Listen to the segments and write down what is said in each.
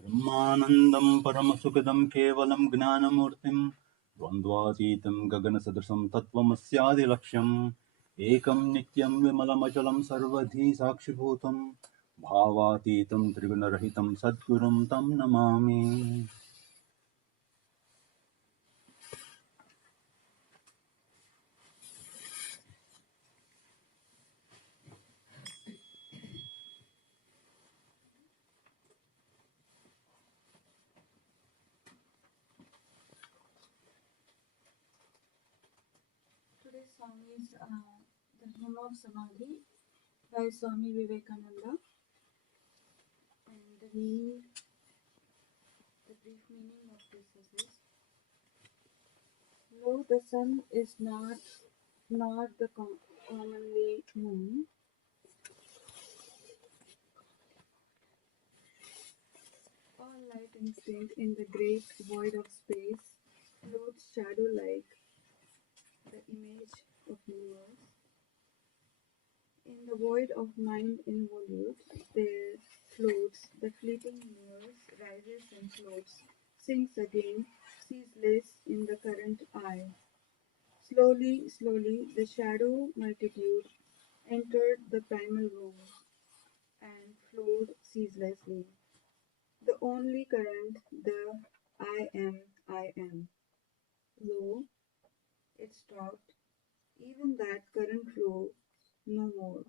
ब्रह्मानन्दं परमसुखदं केवलं ज्ञानमूर्तिं द्वन्द्वातीतं गगनसदृशं तत्त्वमस्यादिलक्ष्यम् एकं नित्यं विमलमचलं सर्वधी साक्षिभूतं भावातीतं त्रिगुणरहितं सद्गुरुं तं Namami. Today's song is The Hymn of Samadhi by Swami Vivekananda, and the brief meaning of this is this. Lo, the sun is not the commonly known. All light instinct in the great void of space floats shadow-like, the image of universe. In the void of mind involute, there floats the fleeting universe, rises and floats, sinks again, ceaseless in the current eye. Slowly, slowly, the shadow multitude entered the primal womb and flowed ceaselessly. The only current, the I am, I am. Lo, it stopped, even that current flow no more.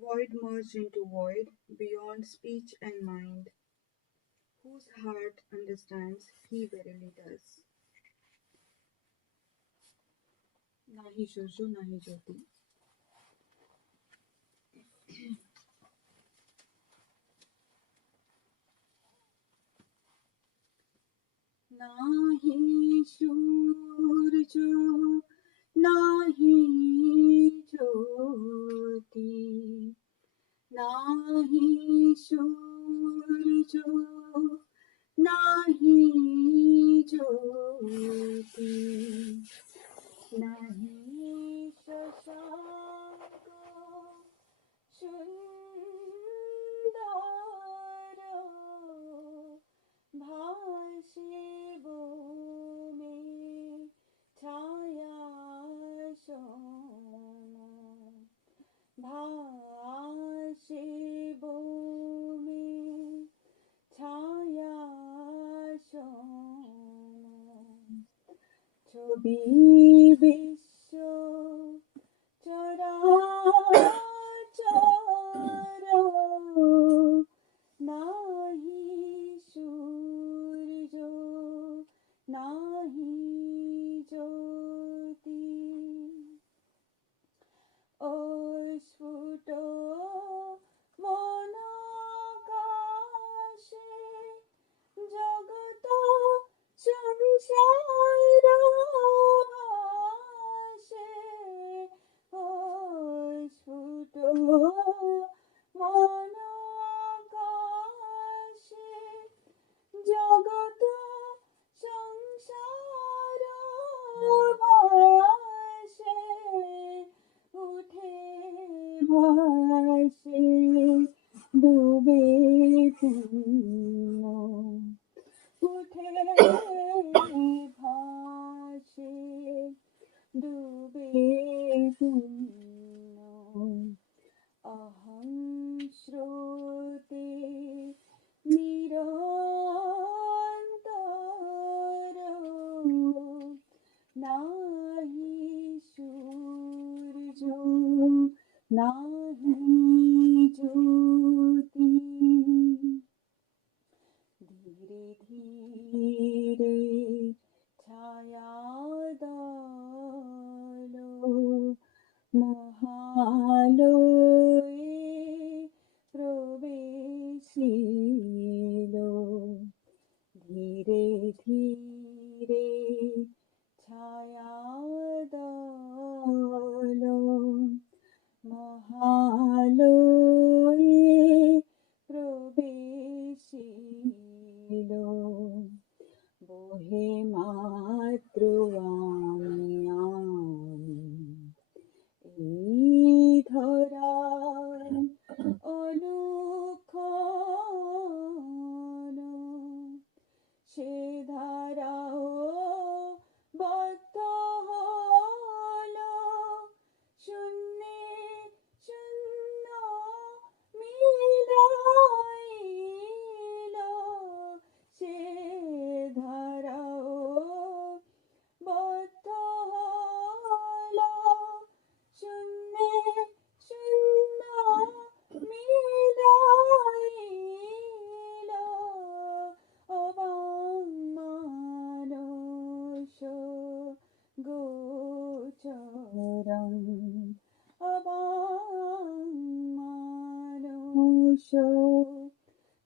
Void merged into void, beyond speech and mind. Whose heart understands, he verily does. Nahi shosho, nahi jyoti. Nahi surjo, nahi jyoti. Nahi surjo, nahi jyoti. Nahi shashanko sundaro bhashibo me chaya sono bhashibo me chaya sono ছবি বিশ্ব চরাচর নাহি সূর্য নাহি জ্যোতি অস্ফুট মনাকাশে জগত সংসার ভাসে অস্ফুট মনাকাশে জগত সংসার ভাসে উঠে ভাসে ডুবে পূর্ণ উঠে ভাসে ডুবে পূর্ণ অহং স্রোতে নিরন্তর নাহি সূর্য নাহি জ্যোতি ধীরে ধীরে ছায়া দল মহালয়ে প্রবেশিল ধীরে ধীরে ছায়া দল মহালয়ে প্রবেশিল বহে মাত্র আমি এই ধরার অলক্ষ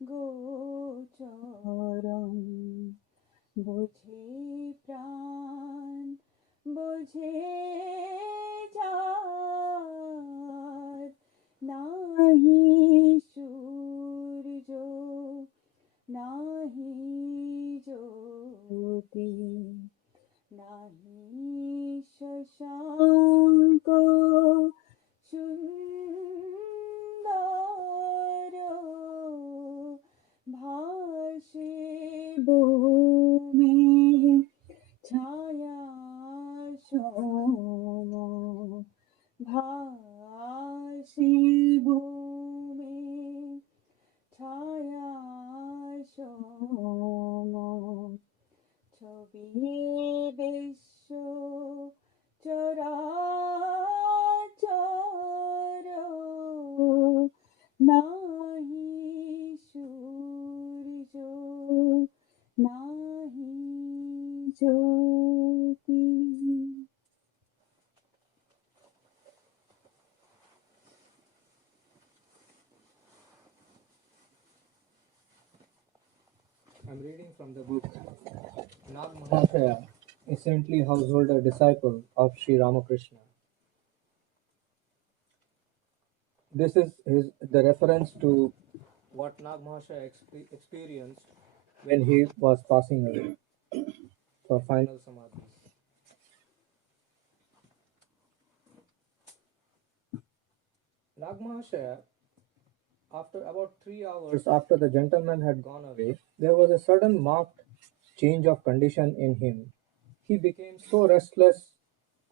গোচরম বুঝে প্রাণ বুঝে যার নাহি সূর্য নাহি জ্যোতি নাহি শশাঙ্ক সুন্দর ভাসে ভূমি ছায়া সম ভাসে ভূমি ছায়া সম ছবি বিশ্ব চরাচর নাহি সূর্য নাহি জ্যোতি. I'm reading from the book Nag Mahashaya, a saintly householder disciple of Sri Ramakrishna. This is the reference to what Nag Mahashaya experienced when he was passing away for final samadhi. Nag Mahashaya, after about 3 hours after the gentleman had gone away, there was a sudden marked change of condition in him. He became so restless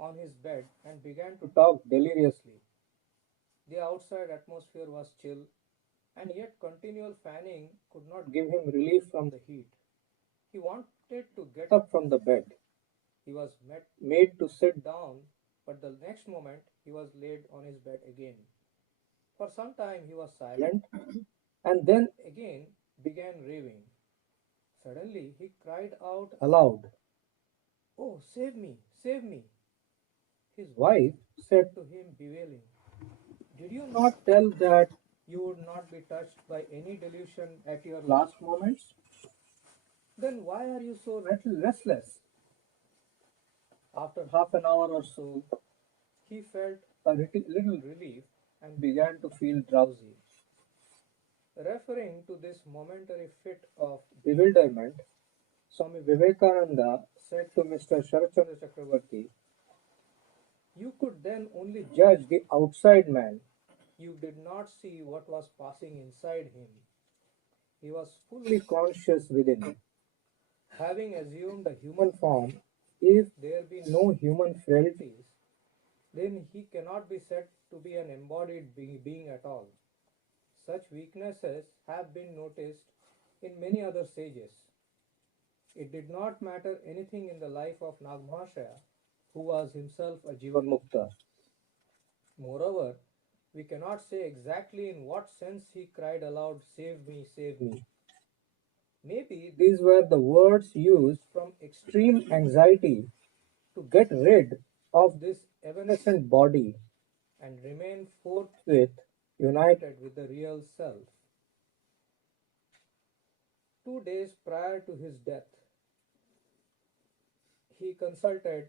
on his bed and began to talk deliriously. The outside atmosphere was chill, and yet continual fanning could not give him relief from the heat. He wanted to get up from the bed. He was made to sit down, but the next moment he was laid on his bed again. For some time he was silent, and then again began raving. Suddenly he cried out aloud, "Oh, save me, save me!" His wife said to him, bewailing, "Did you not tell that you would not be touched by any delusion at your last moments? Then why are you so restless?" After half an hour or so, he felt a little relief and began to feel drowsy. Referring to this momentary fit of bewilderment, Swami Vivekananda said to Mr. Sharachandra Chakravarti, "You could then only judge the outside man. You did not see what was passing inside him. He was fully conscious within. Having assumed a human form, if there be no human frailties, then he cannot be said to be an embodied being at all. Such weaknesses have been noticed in many other sages. It did not matter anything in the life of Nag Mahashaya, who was himself a Jivan Mukta. Moreover, we cannot say exactly in what sense he cried aloud, 'Save me, save me.' Maybe these were the words used from extreme anxiety to get rid of this evanescent body and remain forthwith united with the real self." 2 days prior to his death, he consulted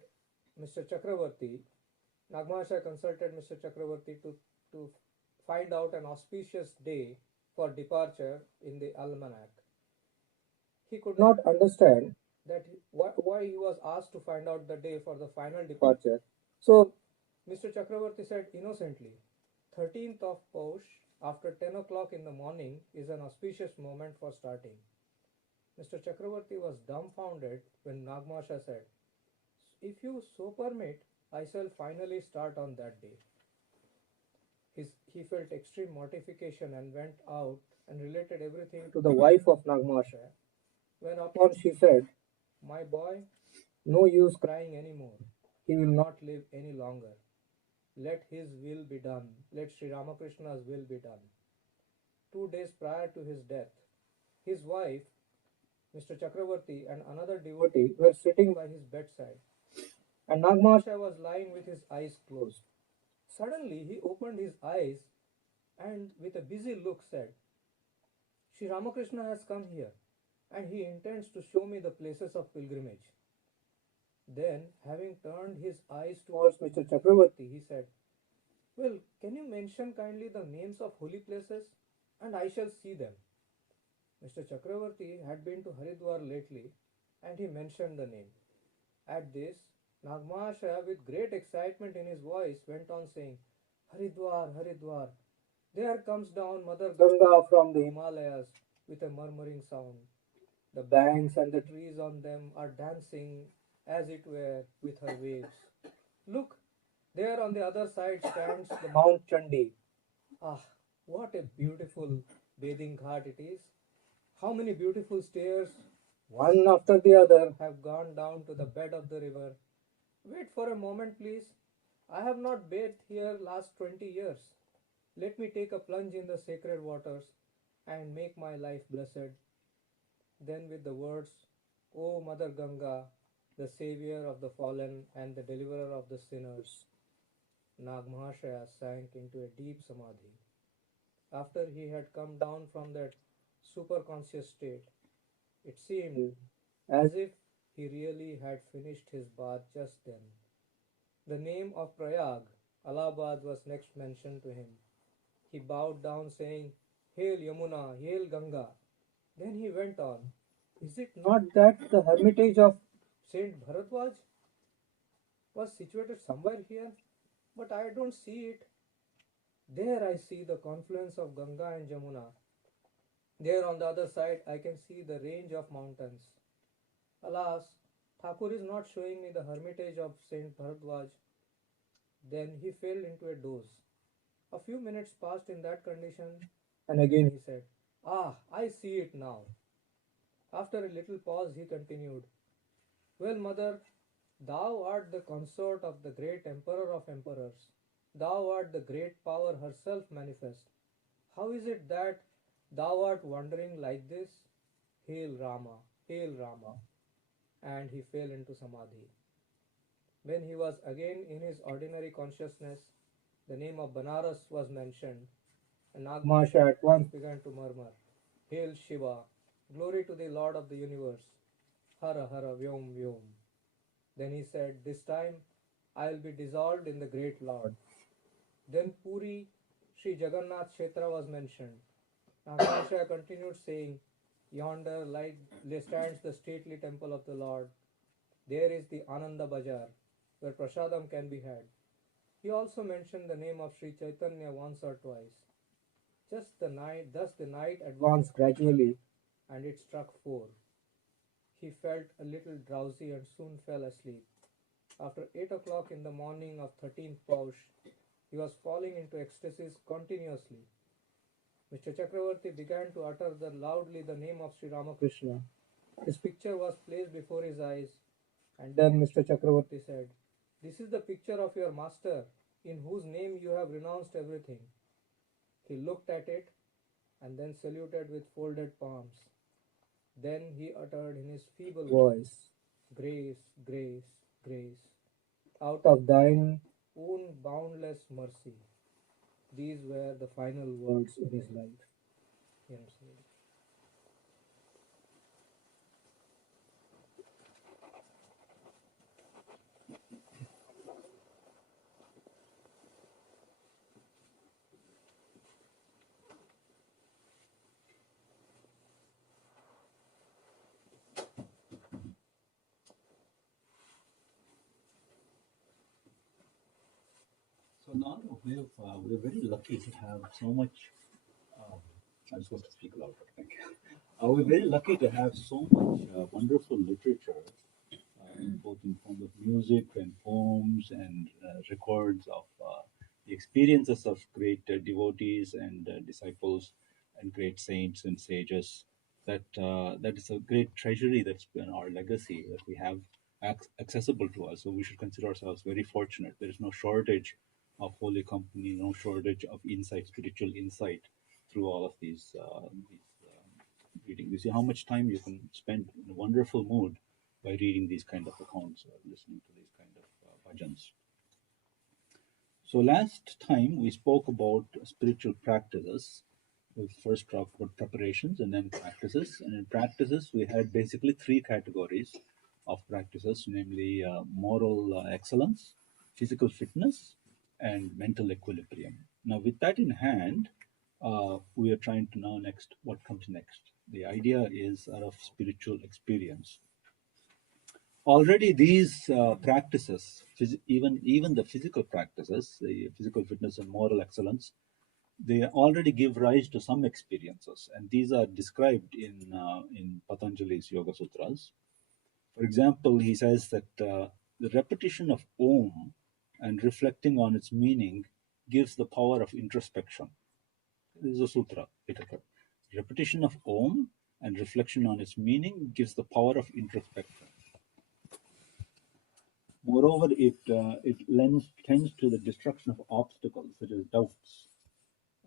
Mr. Chakravarti. Nag Mahashaya consulted Mr. Chakravarti to find out an auspicious day for departure in the almanac. He could not understand that why he was asked to find out the day for the final departure. So Mr. Chakravarti said innocently, 13th of Paush after 10 o'clock in the morning is an auspicious moment for starting. Mr. Chakravarti was dumbfounded when Nag Mahashaya said, "If you so permit, I shall finally start on that day." He felt extreme mortification and went out and related everything to the wife of Nag Mahashaya. Whereupon she said, "My boy, no use crying any more. He will not live any longer. Let his will be done. Let Sri Ramakrishna's will be done." 2 days prior to his death, his wife, Mr. Chakravarti, and another devotee were sitting by his bedside, and Nag Mahashaya was lying with his eyes closed. Suddenly he opened his eyes and with a busy look said, Sri Ramakrishna has come here and he intends to show me the places of pilgrimage. Then, having turned his eyes towards Mr. Chakravarti, he said, well, can you mention kindly the names of holy places and I shall see them? Mr. Chakravarti had been to Haridwar lately and he mentioned the name. At this, Nagmahashaya, with great excitement in his voice, went on saying, Haridwar, Haridwar, there comes down Mother Ganga from the Himalayas with a murmuring sound. The banks and the trees on them are dancing, as it were, with her waves. Look, there on the other side stands the Mount Chandi. Ah, what a beautiful bathing ghat it is. How many beautiful stairs, one after the other, have gone down to the bed of the river. Wait for a moment, please. I have not bathed here last 20 years. Let me take a plunge in the sacred waters and make my life blessed. Then with the words, O Mother Ganga, the savior of the fallen and the deliverer of the sinners, Nagmahashaya sank into a deep samadhi. After he had come down from that superconscious state, it seemed as if he really had finished his bath just then. The name of Prayag, Allahabad, was next mentioned to him. He bowed down, saying, Hail Yamuna, hail Ganga. Then he went on, Is it not that the hermitage of Saint Bharadwaj was situated somewhere here? But I don't see it. There I see the confluence of Ganga and Jamuna. There on the other side I can see the range of mountains. Alas, Thakur is not showing me the hermitage of Saint Bharadwaj. Then he fell into a doze. A few minutes passed in that condition, and again he said, Ah, I see it now. After a little pause, he continued, Well, mother, thou art the consort of the great emperor of emperors. Thou art the great power herself manifest. How is it that thou art wandering like this? Hail Rama, hail Rama. And he fell into samadhi. When he was again in his ordinary consciousness, the name of Banaras was mentioned, and Nagmasha at once began to murmur, Hail Shiva, glory to the Lord of the universe, Hara Hara Vyom Vyom. Then he said, This time I will be dissolved in the great Lord. Then Puri, Sri Jagannath Kshetra was mentioned. Nagmasha continued saying, Yonder stands the stately temple of the Lord. There is the Ananda Bajar, where prasadam can be had. He also mentioned the name of Sri Chaitanya once or twice. Thus the night advanced gradually, and it struck 4. He felt a little drowsy and soon fell asleep. After 8 o'clock in the morning of 13th Paush, he was falling into ecstasies continuously. Mr. Chakravarti began to utter loudly the name of Sri Ramakrishna. His picture was placed before his eyes, and then Mr. Chakravarti said, This is the picture of your master, in whose name you have renounced everything. He looked at it and then saluted with folded palms. Then he uttered in his feeble voice, Grace, grace, grace, out of thine own boundless mercy. These were the final words in his life. So now we're very lucky to have so much. I'm supposed to speak louder. Thank you. We're very lucky to have so much wonderful literature, both in form of music and poems and records of the experiences of great devotees and disciples and great saints and sages. That is a great treasury that's been our legacy that we have accessible to us. So we should consider ourselves very fortunate. There is no shortage of holy company, no shortage of insight, spiritual insight through all of these reading. You see how much time you can spend in a wonderful mood by reading these kind of accounts or listening to these kind of bhajans. So last time we spoke about spiritual practices We first talked about preparations and then practices. And in practices, we had basically three categories of practices, namely moral excellence, physical fitness, and mental equilibrium. Now, with that in hand, we are trying to know next what comes next. The idea is out of spiritual experience. Already these practices, even the physical practices, the physical fitness and moral excellence, they already give rise to some experiences, and these are described in Patanjali's Yoga Sutras. For example, he says that the repetition of Om and reflecting on its meaning gives the power of introspection. This is a sutra. Repetition of Om and reflection on its meaning gives the power of introspection. Moreover, it tends to the destruction of obstacles such as doubts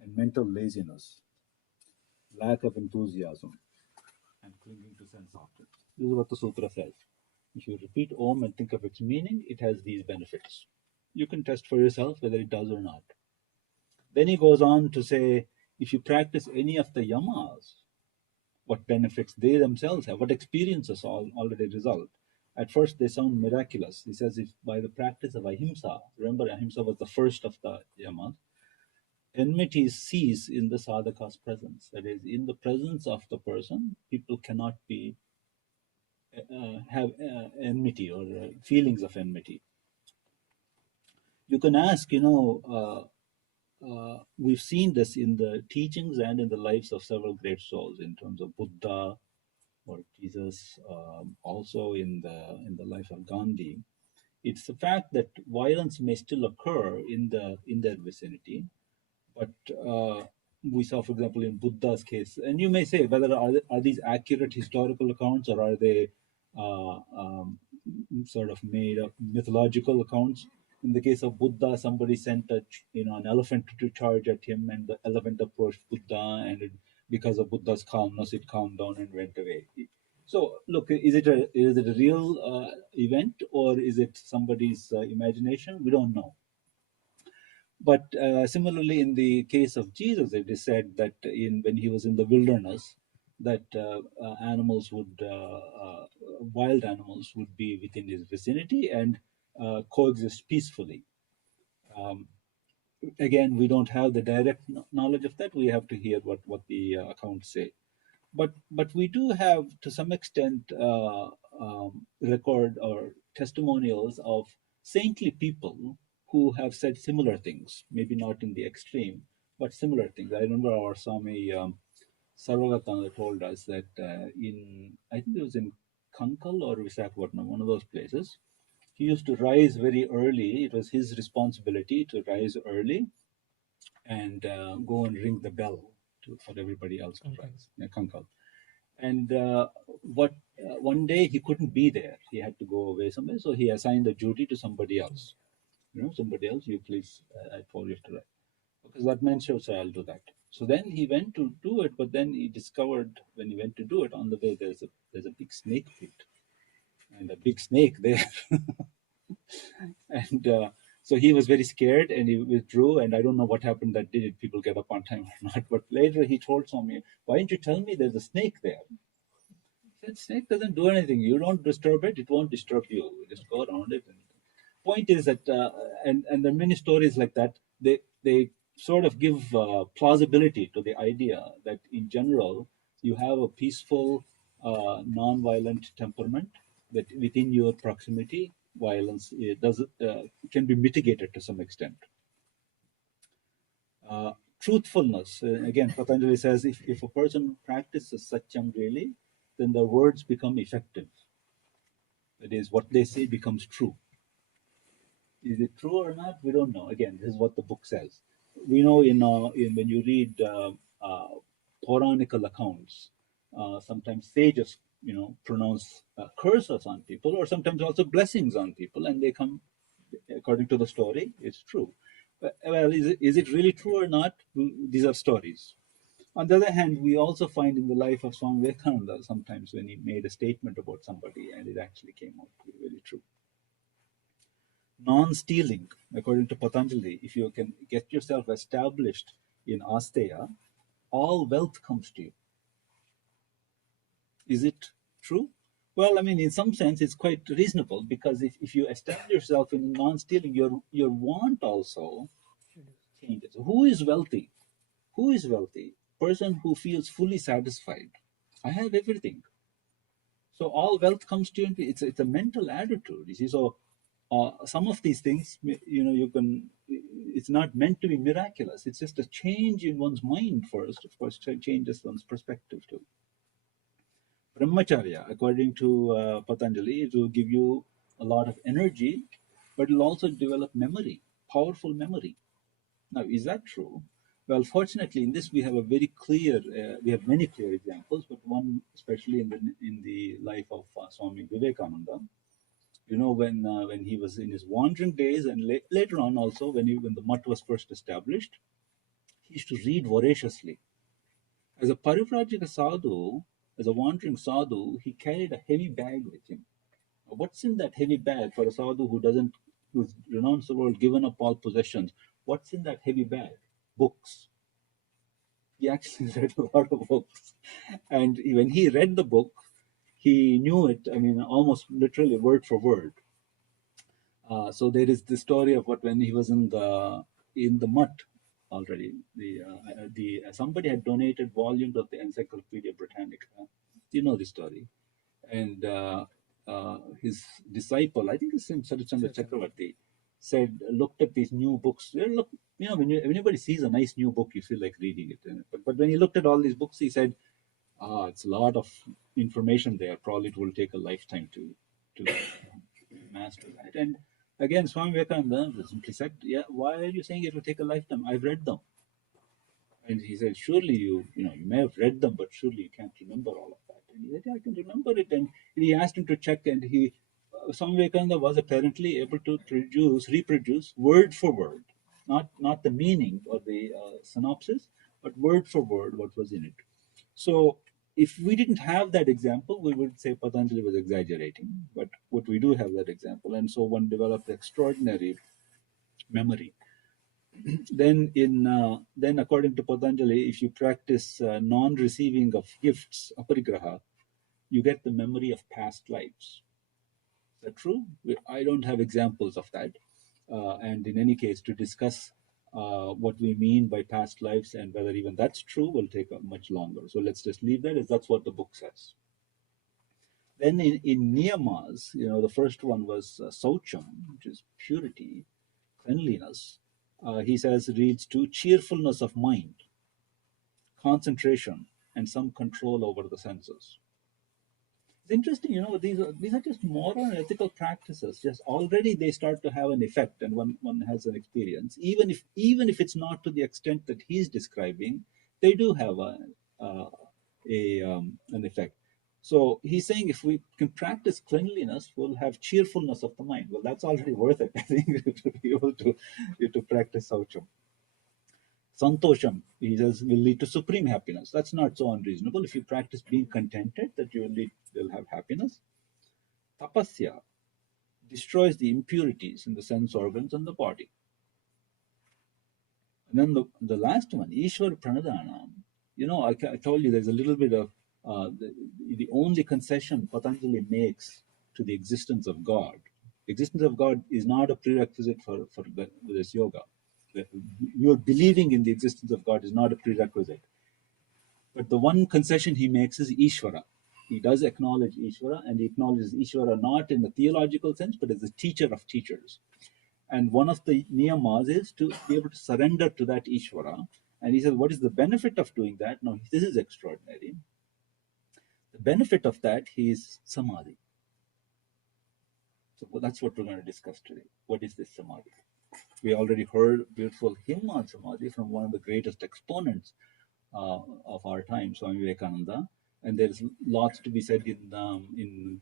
and mental laziness, lack of enthusiasm, and clinging to sense objects. This is what the sutra says. If you repeat Om and think of its meaning, it has these benefits. You can test for yourself whether it does or not. Then he goes on to say, if you practice any of the yamas, what benefits they themselves have, what experiences already result. At first, they sound miraculous. He says, if by the practice of ahimsa, remember ahimsa was the first of the yamas, enmity cease in the sadhaka's presence. That is, in the presence of the person, people cannot be have enmity or feelings of enmity. You can ask, we've seen this in the teachings and in the lives of several great souls in terms of Buddha or Jesus, also in the life of Gandhi. It's the fact that violence may still occur in their vicinity, but we saw, for example, in Buddha's case, and you may say whether are these accurate historical accounts or are they sort of made up mythological accounts. In the case of Buddha, somebody sent an elephant to charge at him, and the elephant approached Buddha, and because of Buddha's calmness, it calmed down and went away. So, look, is it a real event or is it somebody's imagination? We don't know. But similarly, in the case of Jesus, it is said that when he was in the wilderness, that wild animals would be within his vicinity and coexist peacefully. Again, we don't have the direct knowledge of that. We have to hear what the accounts say. But we do have, to some extent, record or testimonials of saintly people who have said similar things, maybe not in the extreme, but similar things. I remember our Swami Sarvagatana told us that I think it was in Kankal or Visakhapatnam, one of those places, he used to rise very early. It was his responsibility to rise early and go and ring the bell for everybody else to rise. Yeah, Kankal. And one day he couldn't be there. He had to go away somewhere, so he assigned the duty to somebody else. Somebody else, you please, I told you to write. Because that man said, so I'll do that. So then he went to do it, but then he discovered when he went to do it, on the way there's a big snake pit, and a big snake there. And so he was very scared and he withdrew, and I don't know what happened that day. Did people get up on time or not? But later he told Swami, why didn't you tell me there's a snake there? That snake doesn't do anything. You don't disturb it, it won't disturb you. You just go around it. And point is that, and there are many stories like that. They sort of give plausibility to the idea that in general you have a peaceful, non-violent temperament. That within your proximity, violence can be mitigated to some extent. Truthfulness. Again, Patanjali says if a person practices satyam really, then their words become effective. That is, what they say becomes true. Is it true or not? We don't know. Again, this is what the book says. We know in when you read Puranical accounts, sometimes sages, pronounce curses on people, or sometimes also blessings on people, and they come according to the story. It's true. Well, is it really true or not? These are stories. On the other hand, we also find in the life of Swami Vivekananda sometimes when he made a statement about somebody and it actually came out to be really true. Non-stealing, according to Patanjali, if you can get yourself established in asteya, all wealth comes to you. Is it true? Well, I mean, in some sense, it's quite reasonable, because if you establish yourself in non-stealing, your want also changes. Who is wealthy? Who is wealthy? Person who feels fully satisfied. I have everything. So all wealth comes to you. It's a mental attitude. You see, so some of these things, you can. It's not meant to be miraculous. It's just a change in one's mind first. Of course, changes one's perspective too. Brahmacharya, according to Patanjali, it will give you a lot of energy, but it will also develop memory, powerful memory. Now, is that true? Well, fortunately, in this we have a very clear, we have many clear examples, but one especially in the life of Swami Vivekananda. You know, when he was in his wandering days, and later on also when the mutt was first established, he used to read voraciously. As a parivrajika sadhu, as a wandering sadhu, he carried a heavy bag with him. What's in that heavy bag for a sadhu who's renounced the world, given up all possessions? What's in that heavy bag? Books. He actually read a lot of books. And when he read the book, he knew it, I mean, almost literally word for word. So there is the story of when he was in the mutt already. The somebody had donated volumes of the Encyclopedia Britannica. You know the story, and his disciple, I think his name Sarachandra Chakravarti, looked at these new books. Look, when anybody sees a nice new book, you feel like reading it. But when he looked at all these books, he said, it's a lot of information there. Probably it will take a lifetime to master that. And again, Swami Vivekananda simply said, yeah, why are you saying it will take a lifetime? I've read them. And he said, surely you may have read them, but surely you can't remember all of that. And he said, yeah, I can remember it. And he asked him to check, and Swami Vivekananda was apparently able to reproduce word for word, not the meaning or the synopsis, but word for word what was in it. So if we didn't have that example, we would say Patanjali was exaggerating. But what we do have that example, and so one developed extraordinary memory. Then according to Patanjali, if you practice non-receiving of gifts, aparigraha, you get the memory of past lives. Is that true? I don't have examples of that. And in any case, to discuss what we mean by past lives and whether even that's true will take much longer. So let's just leave that as that's what the book says. Then in niyamas, the first one was saucham, which is purity, cleanliness. He says leads to cheerfulness of mind, concentration, and some control over the senses. It's interesting, these are just moral and ethical practices. Just already they start to have an effect, and one has an experience. Even if it's not to the extent that he's describing, they do have an effect. So he's saying if we can practice cleanliness, we'll have cheerfulness of the mind. Well, that's already worth it, I think, to be able to practice saucham. Santosham, he says, will lead to supreme happiness. That's not so unreasonable. If you practice being contented, that you'll have happiness. Tapasya destroys the impurities in the sense organs and the body. And then the last one, Ishwar Pranadhanam. I told you there's a little bit of the only concession Patanjali makes to the existence of God. The existence of God is not a prerequisite for this yoga. Your believing in the existence of God is not a prerequisite. But the one concession he makes is Ishvara. He does acknowledge Ishvara, and he acknowledges Ishvara not in the theological sense, but as a teacher of teachers. And one of the niyamas is to be able to surrender to that Ishvara. And he says, what is the benefit of doing that? Now, this is extraordinary. The benefit of that is samadhi. So that's what we're going to discuss today. What is this samadhi? We already heard a beautiful hymn on samadhi from one of the greatest exponents of our time, Swami Vivekananda, and there's lots to be said in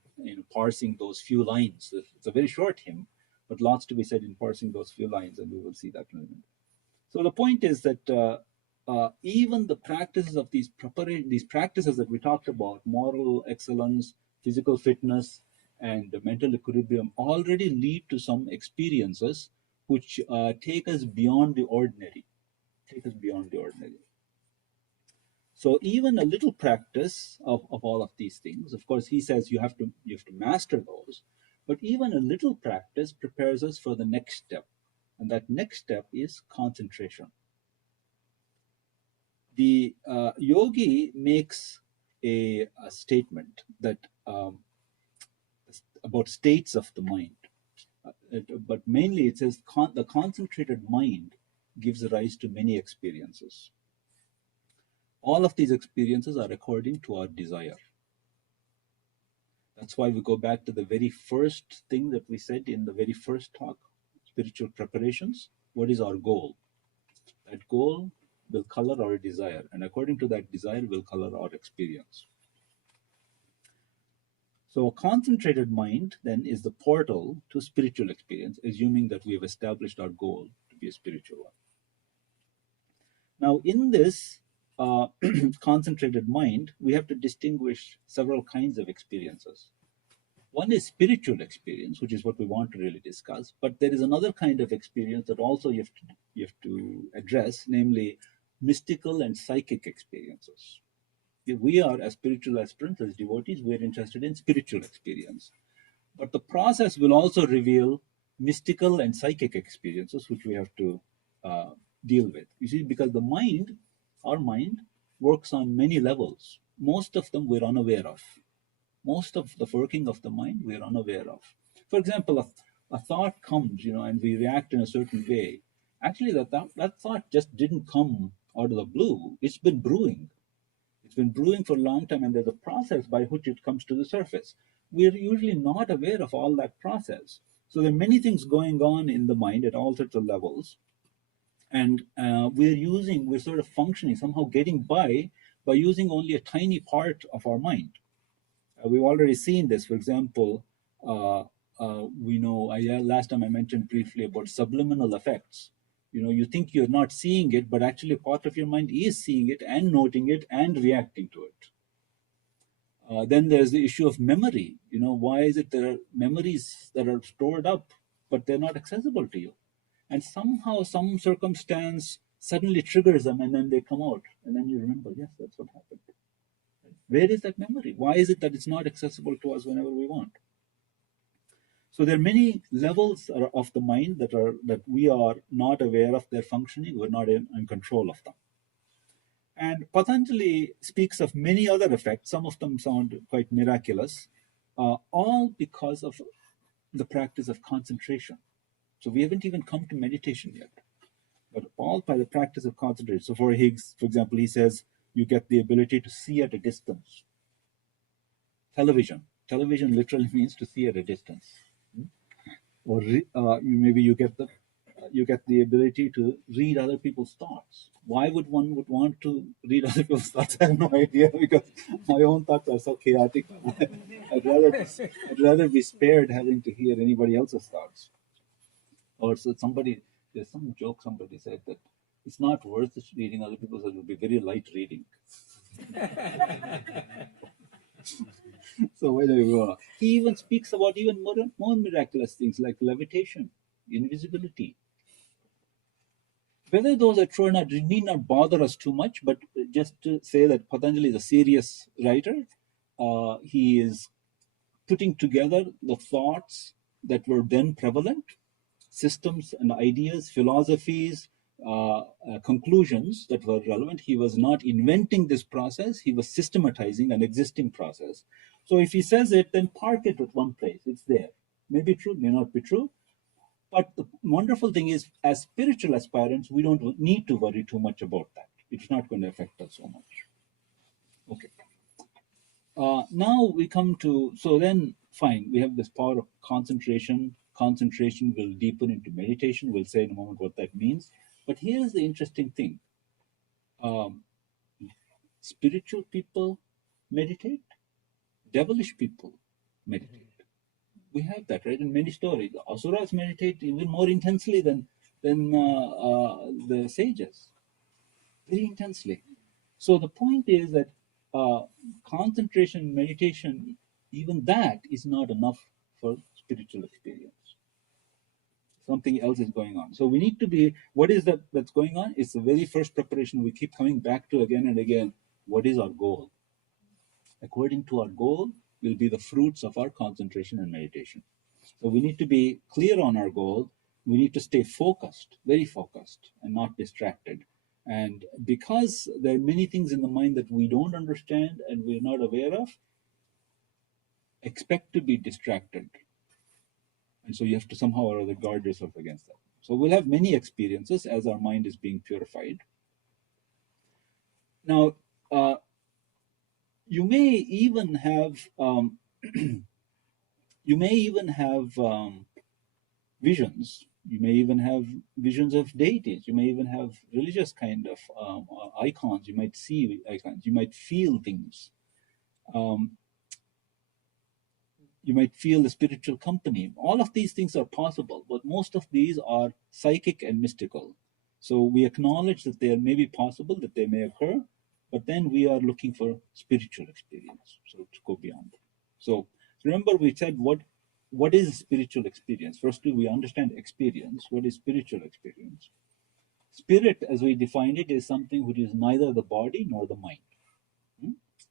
parsing those few lines. It's a very short hymn, but lots to be said in parsing those few lines, and we will see that in a minute. So the point is that even the practices of these practices that we talked about, moral excellence, physical fitness, and mental equilibrium, already lead to some experiences which take us beyond the ordinary. So even a little practice of all of these things, of course, he says you have to master those, but even a little practice prepares us for the next step, and that next step is concentration. The yogi makes a statement that about states of the mind, but mainly it says the concentrated mind gives rise to many experiences. All of these experiences are according to our desire. That's why we go back to the very first thing that we said in the very first talk, spiritual preparations. What is our goal? That goal will color our desire, and according to that desire will color our experience. So a concentrated mind then is the portal to spiritual experience, assuming that we have established our goal to be a spiritual one. Now, in this concentrated mind, we have to distinguish several kinds of experiences. One is spiritual experience, which is what we want to really discuss, but there is another kind of experience that also you have to address, namely mystical and psychic experiences. If we are, as spiritual aspirants, as devotees, we are interested in spiritual experience. But the process will also reveal mystical and psychic experiences, which we have to deal with. You see, because the mind, our mind, works on many levels. Most of them we're unaware of. Most of the working of the mind we're unaware of. For example, a thought comes, and we react in a certain way. Actually, that thought just didn't come out of the blue. It's been brewing. It's been brewing for a long time, and there's a process by which it comes to the surface. We're usually not aware of all that process. So there are many things going on in the mind at all sorts of levels, and we're sort of functioning, somehow getting by using only a tiny part of our mind. We've already seen this. For example, we know, last time I mentioned briefly about subliminal effects. You think you're not seeing it, but actually part of your mind is seeing it and noting it and reacting to it. Then there's the issue of memory. Why is it there are memories that are stored up, but they're not accessible to you? And somehow some circumstance suddenly triggers them, and then they come out, and then you remember, yes, that's what happened. Where is that memory? Why is it that it's not accessible to us whenever we want? So there are many levels of the mind that we are not aware of their functioning. We're not in control of them. And Patanjali speaks of many other effects. Some of them sound quite miraculous, all because of the practice of concentration. So we haven't even come to meditation yet, but all by the practice of concentration. So for Higgs, for example, he says you get the ability to see at a distance. Television literally means to see at a distance. Or maybe you get the ability to read other people's thoughts. Why would one want to read other people's thoughts? I have no idea, because my own thoughts are so chaotic. I'd rather be spared having to hear anybody else's thoughts. Or so there's some joke somebody said that it's not worth reading other people's thoughts. It would be very light reading. So he even speaks about even more miraculous things like levitation, invisibility. Whether those are true or not, it need not bother us too much, but just to say that Patanjali is a serious writer. He is putting together the thoughts that were then prevalent, systems and ideas, philosophies, conclusions that were relevant. He was not inventing this process, he was systematizing an existing process. So if he says it, then park it at one place. It's there. May be true, may not be true. But the wonderful thing is, as spiritual aspirants, we don't need to worry too much about that. It's not going to affect us so much. Okay. Now we come to, so then fine, we have this power of concentration. Concentration will deepen into meditation. We'll say in a moment what that means. But here's the interesting thing. Spiritual people meditate, devilish people meditate. We have that, right? In many stories, the asuras meditate even more intensely than the sages, very intensely. So the point is that concentration, meditation, even that is not enough for spiritual experience. Something else is going on. So we need to be, what is that's going on? It's the very first preparation we keep coming back to again and again. What is our goal? According to our goal will be the fruits of our concentration and meditation. So we need to be clear on our goal. We need to stay focused, very focused, and not distracted. And because there are many things in the mind that we don't understand and we're not aware of, expect to be distracted. And so you have to somehow or other guard yourself against that. So we'll have many experiences as our mind is being purified. Now, you may even have visions. You may even have visions of deities. You may even have religious kind of icons. You might see icons. You might feel things. You might feel the spiritual company. All of these things are possible, but most of these are psychic and mystical. So we acknowledge that they may be possible, that they may occur, but then we are looking for spiritual experience. So to go beyond. So remember, we said what is spiritual experience? Firstly, we understand experience. What is spiritual experience? Spirit, as we defined it, is something which is neither the body nor the mind.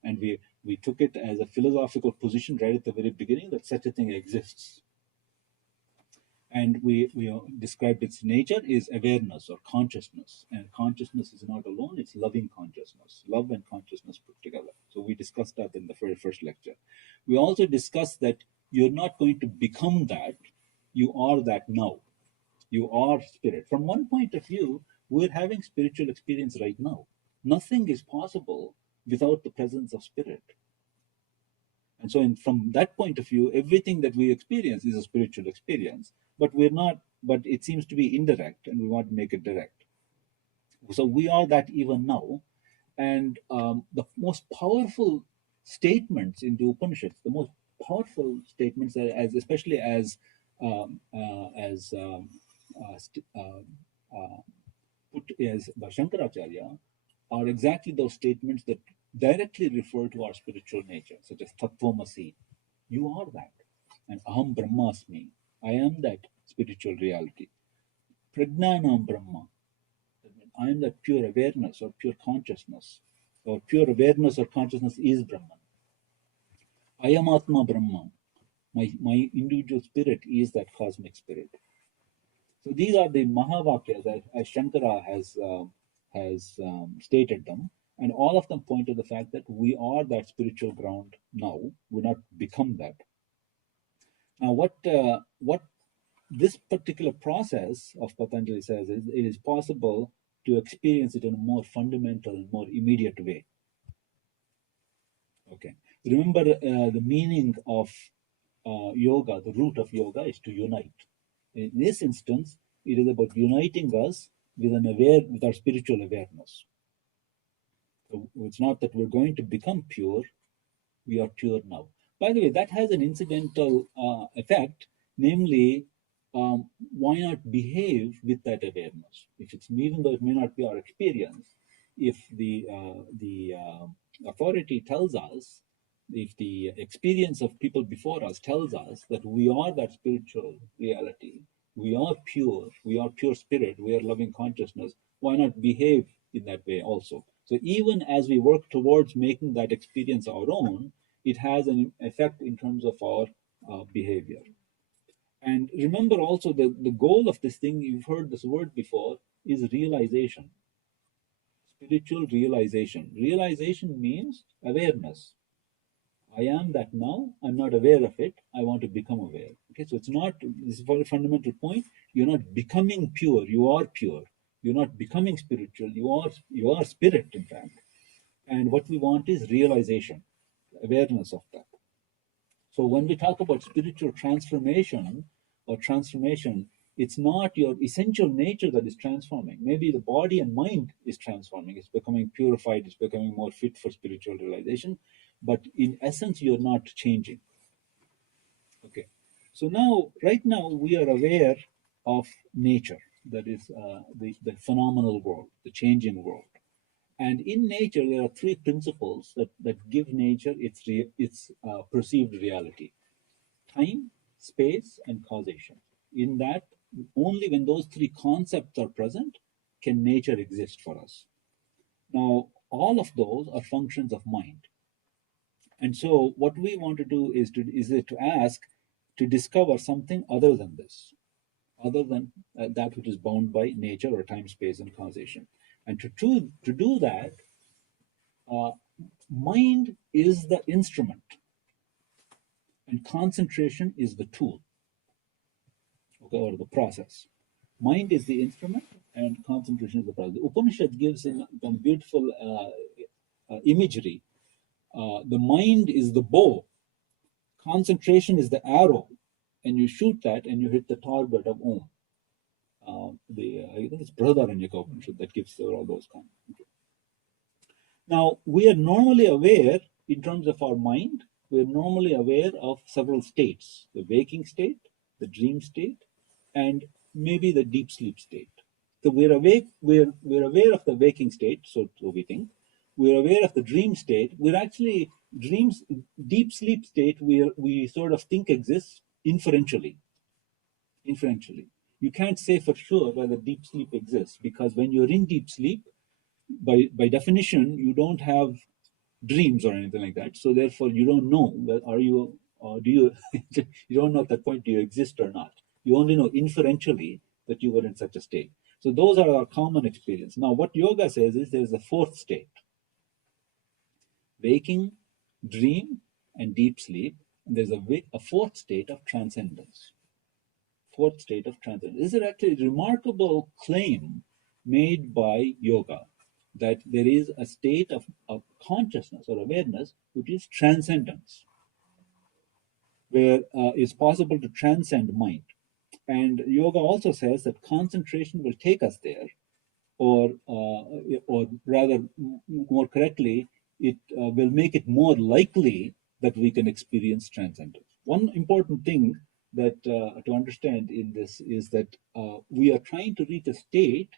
And we took it as a philosophical position right at the very beginning that such a thing exists. And we described its nature is awareness or consciousness. And consciousness is not alone, it's loving consciousness, love and consciousness put together. So we discussed that in the very first lecture. We also discussed that you're not going to become that, you are that now. You are spirit. From one point of view, we're having spiritual experience right now. Nothing is possible without the presence of spirit. And so from that point of view, everything that we experience is a spiritual experience, but it seems to be indirect, and we want to make it direct. So we are that even now. And the most powerful statements in the Upanishads, the most powerful statements, especially as put as by Shankaracharya, are exactly those statements that directly refer to our spiritual nature, such as Tattvamasi. You are that. And Aham Brahmasmi. I am that spiritual reality. Prajnanam Brahma. I am that pure awareness or pure consciousness. Or pure awareness or consciousness is Brahman. I am Atma Brahma. My individual spirit is that cosmic spirit. So these are the Mahavakyas as Shankara has stated them. And all of them point to the fact that we are that spiritual ground now. We're not become that. Now, what this particular process of Patanjali says is it is possible to experience it in a more fundamental, more immediate way. Okay. Remember, the meaning of yoga, the root of yoga is to unite. In this instance, it is about uniting us with our spiritual awareness. So it's not that we're going to become pure, we are pure now. By the way, that has an incidental effect, namely, why not behave with that awareness? If it's, even though it may not be our experience, if the authority tells us, if the experience of people before us tells us that we are that spiritual reality, we are pure spirit, we are loving consciousness, why not behave in that way also? So even as we work towards making that experience our own, it has an effect in terms of our behavior. And remember also the goal of this thing, you've heard this word before, is realization. Spiritual realization. Realization means awareness. I am that now, I'm not aware of it, I want to become aware. Okay, so it's not, this is a very fundamental point, you're not becoming pure, you are pure. You're not becoming spiritual, you are spirit, in fact. And what we want is realization, awareness of that. So when we talk about spiritual transformation or transformation, it's not your essential nature that is transforming. Maybe the body and mind is transforming, it's becoming purified, it's becoming more fit for spiritual realization, but in essence, you're not changing. Okay, so now, right now, we are aware of nature, that is the phenomenal world, the changing world. And in nature, there are three principles that give nature its perceived reality: time, space, and causation. In that, only when those three concepts are present can nature exist for us. Now, all of those are functions of mind. And so what we want to do is to ask to discover something other than this, other than that which is bound by nature or time, space, and causation. And to do that, mind is the instrument and concentration is the tool, okay, or the process. Mind is the instrument and concentration is the process. The Upanishad gives some beautiful imagery. The mind is the bow, concentration is the arrow, and you shoot that and you hit the target of Om. I think it's Brihadaranyaka Upanishad that gives all those kinds. Okay. Now, we are normally aware, in terms of our mind, we are normally aware of several states: the waking state, the dream state, and maybe the deep sleep state. So we're awake, we're aware of the waking state, so we think. We're aware of the dream state. We're actually dreams, deep sleep state, we sort of think exists inferentially. Inferentially. You can't say for sure whether deep sleep exists, because when you're in deep sleep, by definition, you don't have dreams or anything like that. So therefore, you don't know that are you do you you don't know at that point do you exist or not. You only know inferentially that you were in such a state. So those are our common experience. Now, what yoga says is there's a fourth state: waking, dream, and deep sleep. And there's a fourth state of transcendence. Fourth state of transcendence. This is actually a remarkable claim made by yoga, that there is a state of consciousness or awareness which is transcendence, where it's possible to transcend mind. And yoga also says that concentration will take us there, or rather, more correctly, it will make it more likely that we can experience transcendence. One important thing that to understand in this is that we are trying to reach a state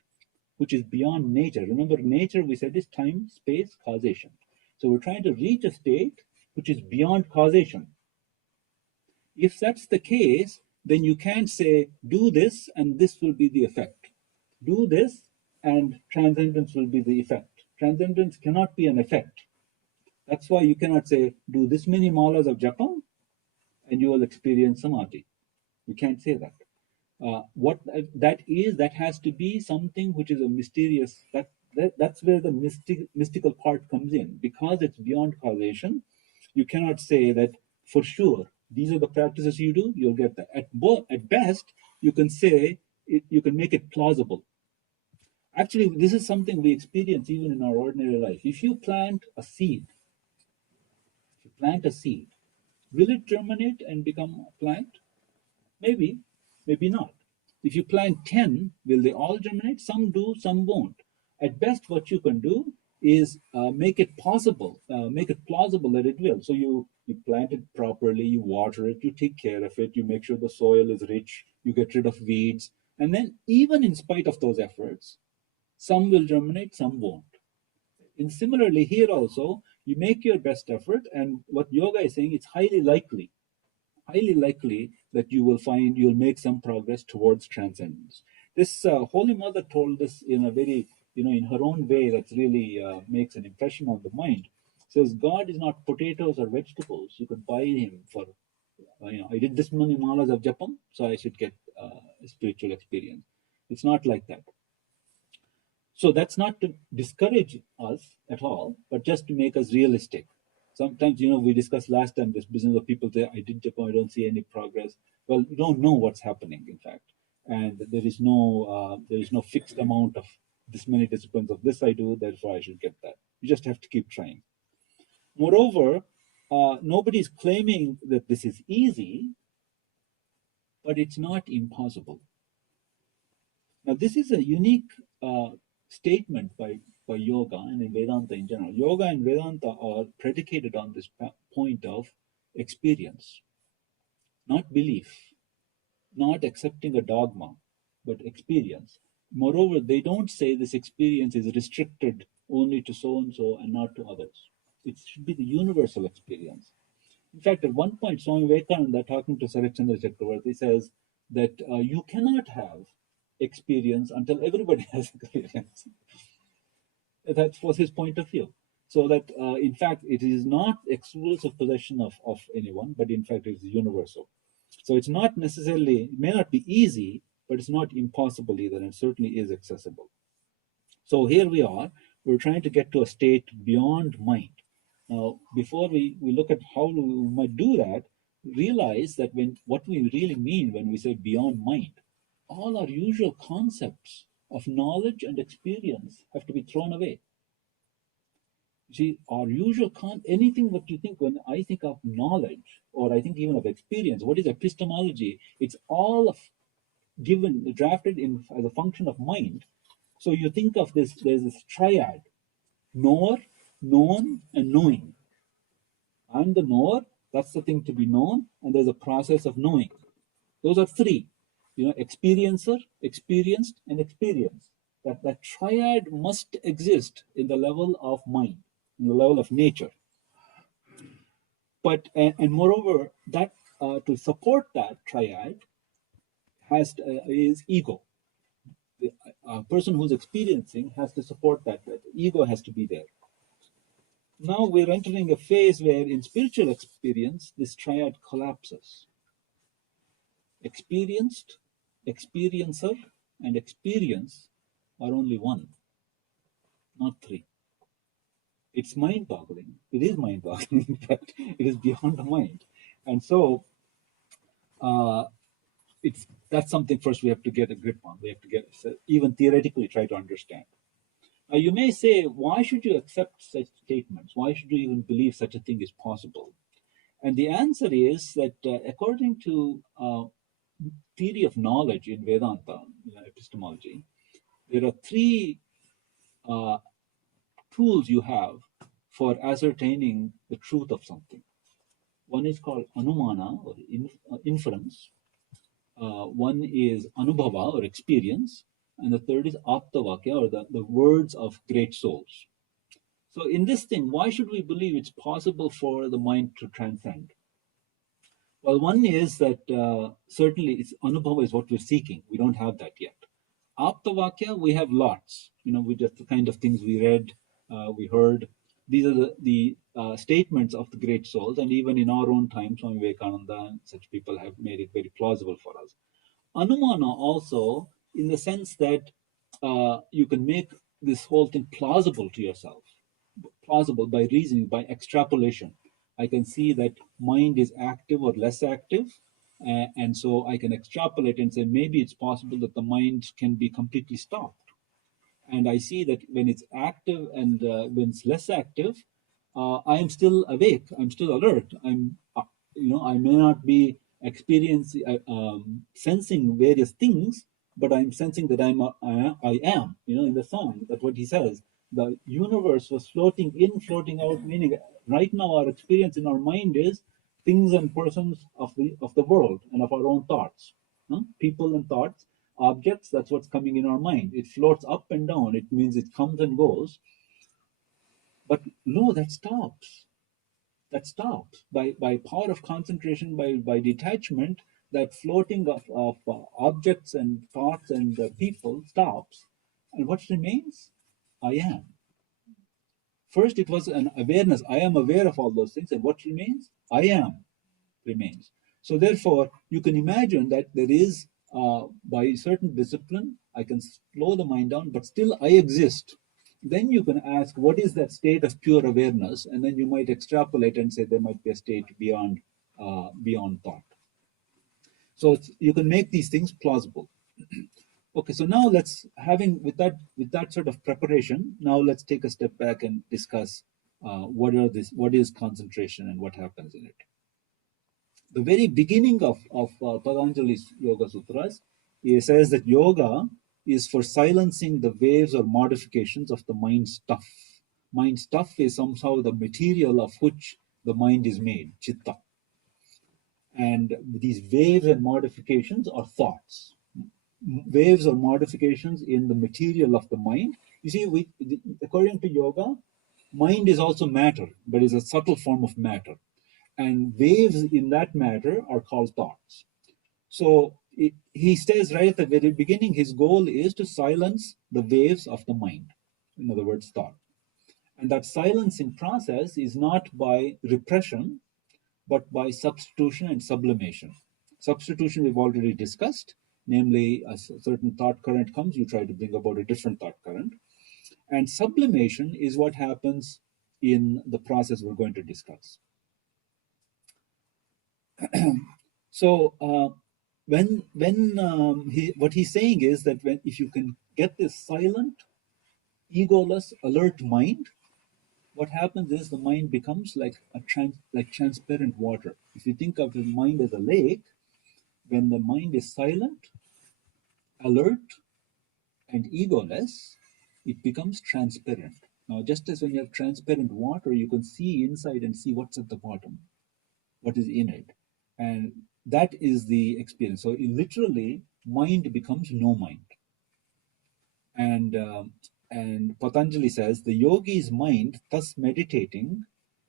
which is beyond nature. Remember, nature, we said, is time, space, causation. So we're trying to reach a state which is beyond causation. If that's the case, then you can't say, do this and this will be the effect. Do this and transcendence will be the effect. Transcendence cannot be an effect. That's why you cannot say, do this many malas of japa and you will experience samadhi. You can't say that. What that is, that has to be something which is a mysterious, that's where the mystical part comes in. Because it's beyond causation, you cannot say that for sure these are the practices you do, you'll get that. At best, you can say you can make it plausible. Actually, this is something we experience even in our ordinary life. If you plant a seed, will it germinate and become a plant? Maybe, maybe not. If you plant 10, will they all germinate? Some do, some won't. At best, what you can do is make it possible, make it plausible that it will. So you plant it properly, you water it, you take care of it, you make sure the soil is rich, you get rid of weeds. And then even in spite of those efforts, some will germinate, some won't. And similarly here also, you make your best effort, and what yoga is saying, it's highly likely that you'll make some progress towards transcendence. This Holy Mother told this in a very, in her own way that really makes an impression on the mind. Says, God is not potatoes or vegetables. You can buy him for, I did this many malas of japam, so I should get a spiritual experience. It's not like that. So that's not to discourage us at all, but just to make us realistic. Sometimes, we discussed last time this business of people say, I did Japan, I don't see any progress. Well, you don't know what's happening, in fact. And there is no fixed amount of this many disciplines of this I do, therefore I should get that. You just have to keep trying. Moreover, nobody's claiming that this is easy, but it's not impossible. Now, this is a unique statement by yoga and in Vedanta in general. Yoga and Vedanta are predicated on this point of experience, not belief, not accepting a dogma, but experience. Moreover, they don't say this experience is restricted only to so-and-so and not to others. It should be the universal experience. In fact, at one point, Swami Vivekananda, talking to Sarachandra Chakravarti, says that you cannot have experience until everybody has experience. That was his point of view. So that in fact it is not exclusive possession of anyone, but in fact it is universal. So it's not necessarily, it may not be easy, but it's not impossible either, and certainly is accessible. So here we are, we're trying to get to a state beyond mind. Now, before we look at how we might do that, realize that what we really mean when we say beyond mind, all our usual concepts of knowledge and experience have to be thrown away. See, our usual anything what you think, when I think of knowledge, or I think even of experience, what is epistemology? It's all of drafted in as a function of mind. So you think of this, there's this triad: knower, known, and knowing. I'm the knower, that's the thing to be known, and there's a process of knowing. Those are three, experiencer, experienced, and experience. That triad must exist in the level of mind, in the level of nature. But and moreover, that to support that triad is ego. A person who's experiencing has to support that. Ego has to be there. Now we're entering a phase where in spiritual experience, this triad collapses. Experienced, experiencer, and experience are only one, not three. It's mind-boggling. It is mind-boggling, but it is beyond the mind. And so that's something first we have to get a grip on. We have to even theoretically try to understand. You may say, why should you accept such statements? Why should you even believe such a thing is possible? And the answer is that according to theory of knowledge in Vedanta, epistemology, there are three tools you have for ascertaining the truth of something. One is called anumana, or inference. One is anubhava, or experience. And the third is aptavakya, or the words of great souls. So in this thing, why should we believe it's possible for the mind to transcend? Well, one is that certainly anubhava is what we're seeking. We don't have that yet. Aptavakya, we have lots. We just the kind of things we read, we heard. These are the statements of the great souls, and even in our own time, Swami Vivekananda and such people have made it very plausible for us. Anumana also, in the sense that you can make this whole thing plausible to yourself, plausible by reasoning, by extrapolation. I can see that mind is active or less active, and so I can extrapolate and say maybe it's possible that the mind can be completely stopped. And I see that when it's active and when it's less active, I am still awake. I'm still alert. I may not be sensing various things, but I'm sensing that I am. In the song, that's what he says. The universe was floating in, floating out. Meaning, right now our experience in our mind is things and persons of the world and of our own thoughts, people and thoughts. Objects, that's what's coming in our mind. It floats up and down. It means it comes and goes. But no, that stops. That stops. By power of concentration, by detachment, that floating of objects and thoughts and people stops. And what remains? I am. First, it was an awareness. I am aware of all those things. And what remains? I am remains. So therefore, you can imagine that there is by certain discipline, I can slow the mind down, but still I exist. Then you can ask, what is that state of pure awareness? And then you might extrapolate and say there might be a state beyond thought. So you can make these things plausible. Okay, so now with that sort of preparation, now let's take a step back and discuss what is concentration and what happens in it. The very beginning of Patanjali's Yoga Sutras, he says that yoga is for silencing the waves or modifications of the mind stuff. Mind stuff is somehow the material of which the mind is made, chitta. And these waves and modifications are thoughts. Waves or modifications in the material of the mind. You see, according to yoga, mind is also matter, but is a subtle form of matter. And waves in that matter are called thoughts. So he says right at the very beginning, his goal is to silence the waves of the mind. in other words, thought. And that silencing process is not by repression, but by substitution and sublimation. Substitution we've already discussed, namely a certain thought current comes, you try to bring about a different thought current. And sublimation is what happens in the process we're going to discuss. So what he's saying is that if you can get this silent, egoless, alert mind, what happens is the mind becomes like transparent water. If you think of the mind as a lake, when the mind is silent, alert, and egoless, it becomes transparent. Now, just as when you have transparent water, you can see inside and see what's at the bottom, what is in it. And that is the experience. So literally, mind becomes no mind. And Patanjali says, the yogi's mind thus meditating,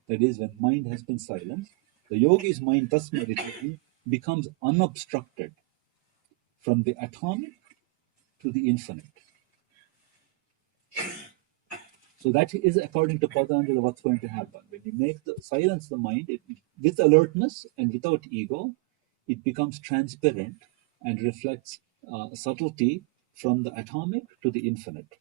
that is when mind has been silenced, the yogi's mind thus meditating becomes unobstructed from the atomic to the infinite. So that is according to Patanjali what's going to happen. When you silence the mind with alertness and without ego, it becomes transparent and reflects subtlety from the atomic to the infinite.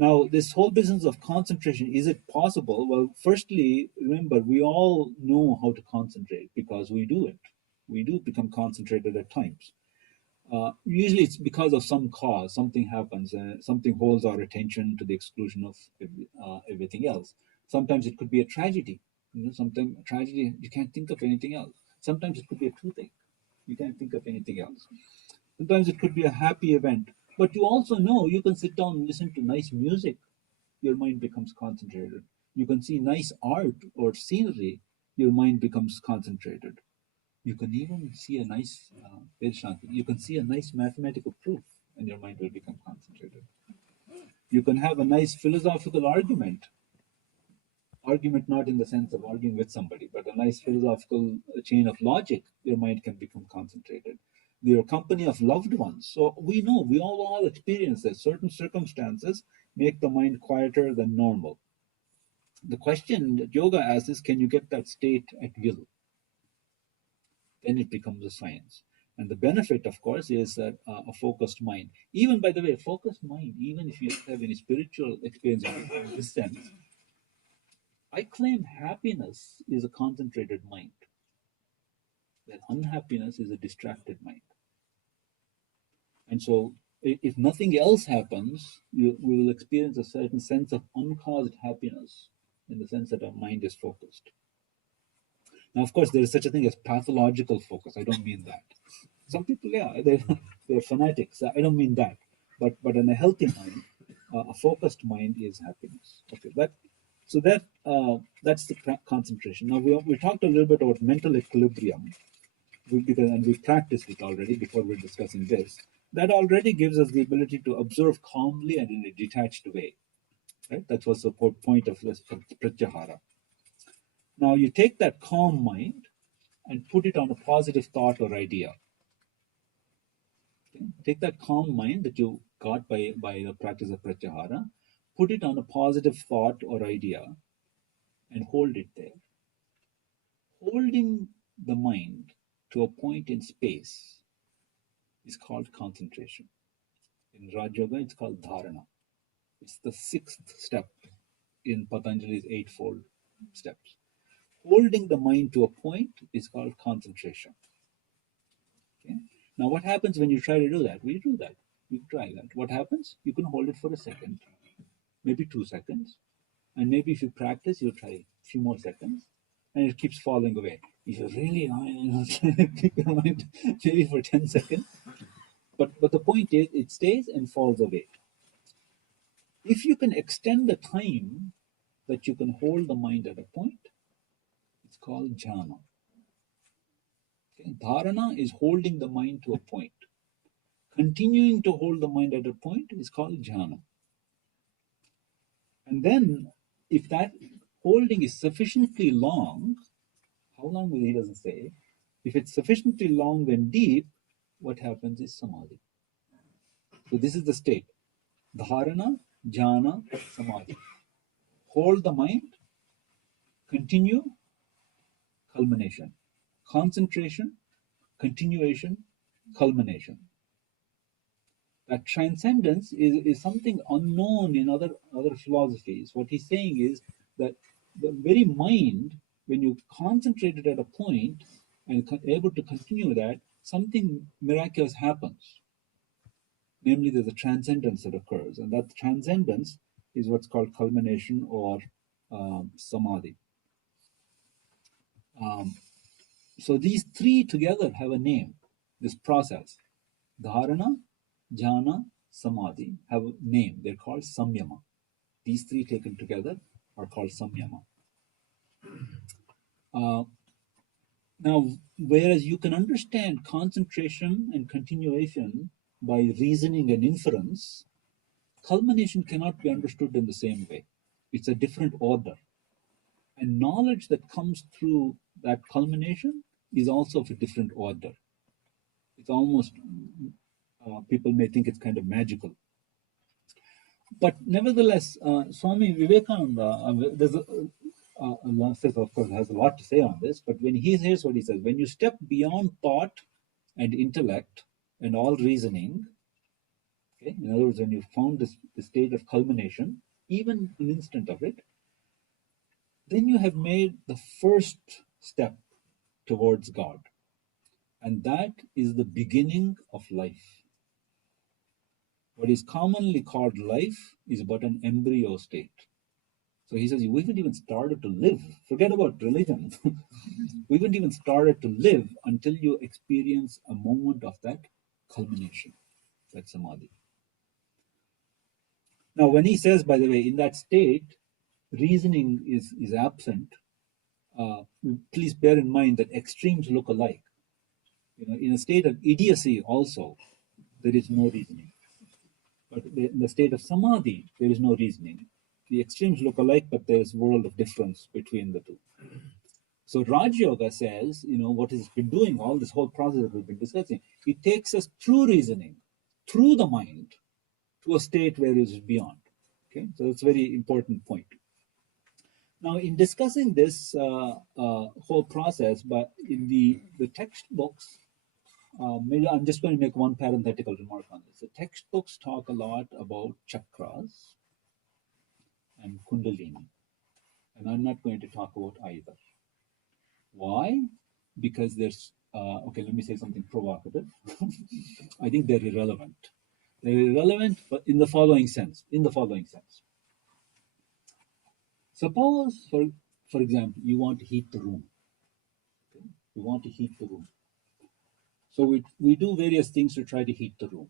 Now, this whole business of concentration, is it possible? Well, firstly, remember, we all know how to concentrate because we do it. We do become concentrated at times. Usually it's because of some cause, something happens, something holds our attention to the exclusion of everything else. Sometimes it could be a tragedy. Sometimes a tragedy, you can't think of anything else. Sometimes it could be a toothache. You can't think of anything else. Sometimes it could be a happy event. But you also know you can sit down and listen to nice music. Your mind becomes concentrated. You can see nice art or scenery. Your mind becomes concentrated. You can even see a nice, you can see a nice mathematical proof and your mind will become concentrated. You can have a nice philosophical argument not in the sense of arguing with somebody, but a nice philosophical chain of logic, your mind can become concentrated. Your company of loved ones. So we know, we all experience that certain circumstances make the mind quieter than normal. The question that yoga asks is, can you get that state at will? Then it becomes a science. And the benefit, of course, is that a focused mind. Even, by the way, a focused mind, even if you don't have any spiritual experience in this sense, I claim happiness is a concentrated mind. That unhappiness is a distracted mind. And so, if nothing else happens, we will experience a certain sense of uncaused happiness in the sense that our mind is focused. Now, of course, there is such a thing as pathological focus. I don't mean that. Some people, yeah, they're fanatics. I don't mean that. But in a healthy mind, a focused mind is happiness. Okay, that's the concentration. Now, we talked a little bit about mental equilibrium, and we practiced it already before we're discussing this. That already gives us the ability to observe calmly and in a detached way. Right? That was the point of this pratyahara. Now, you take that calm mind and put it on a positive thought or idea. Okay? Take that calm mind that you got by the practice of pratyahara, put it on a positive thought or idea, and hold it there. Holding the mind to a point in space is called concentration. In Raj Yoga, it's called dharana. It's the 6th step in Patanjali's 8-fold steps. Holding the mind to a point is called concentration. Okay? Now, what happens when you try to do that? We do that. You try that. What happens? You can hold it for a second, maybe 2 seconds, and maybe if you practice, you try a few more seconds, and it keeps falling away. If you really keep your mind maybe for 10 seconds, but the point is, it stays and falls away. If you can extend the time that you can hold the mind at a point, it's called jhana. Okay? Dharana is holding the mind to a point. Continuing to hold the mind at a point is called jhana. And then, if that holding is sufficiently long, how long he doesn't say, if it's sufficiently long and deep, what happens is samadhi. So this is the state. Dharana, jhana, samadhi. Hold the mind, continue, culmination. Concentration, continuation, culmination. That transcendence is something unknown in other philosophies. What he's saying is that the very mind, when you concentrate it at a point and able to continue that, something miraculous happens. Namely, there's a transcendence that occurs, and that transcendence is what's called culmination or samadhi. So these three together have a name. This process, dharana, jhana, samadhi, have a name. They're called samyama. These three taken together are called samyama. Now, whereas you can understand concentration and continuation by reasoning and inference, culmination cannot be understood in the same way. It's a different order. And knowledge that comes through that culmination is also of a different order. It's almost, people may think it's kind of magical. But nevertheless, Swami Vivekananda, there's of course, has a lot to say on this, but when here's what he says: when you step beyond thought and intellect and all reasoning, okay, in other words, when you found the state of culmination, even an instant of it, then you have made the first step towards God. And that is the beginning of life. What is commonly called life is but an embryo state. So he says, we haven't even started to live. Forget about religion. We haven't even started to live until you experience a moment of that culmination, that samadhi. Now, when he says, by the way, in that state, reasoning is absent, please bear in mind that extremes look alike. In a state of idiocy also, there is no reasoning. But in the state of samadhi, there is no reasoning. The extremes look alike, but there is a world of difference between the two. So Raj Yoga says, what it's been doing, all this whole process that we've been discussing, it takes us through reasoning, through the mind, to a state where it is beyond. Okay, so that's a very important point. Now, in discussing this whole process, but in the textbooks, maybe I'm just going to make one parenthetical remark on this. The textbooks talk a lot about chakras and kundalini, and I'm not going to talk about either. Why? Because there's okay, let me say something provocative. I think they're irrelevant. They're irrelevant, but in the following sense. Suppose, for example, you want to heat the room. Okay? You want to heat the room. So we do various things to try to heat the room.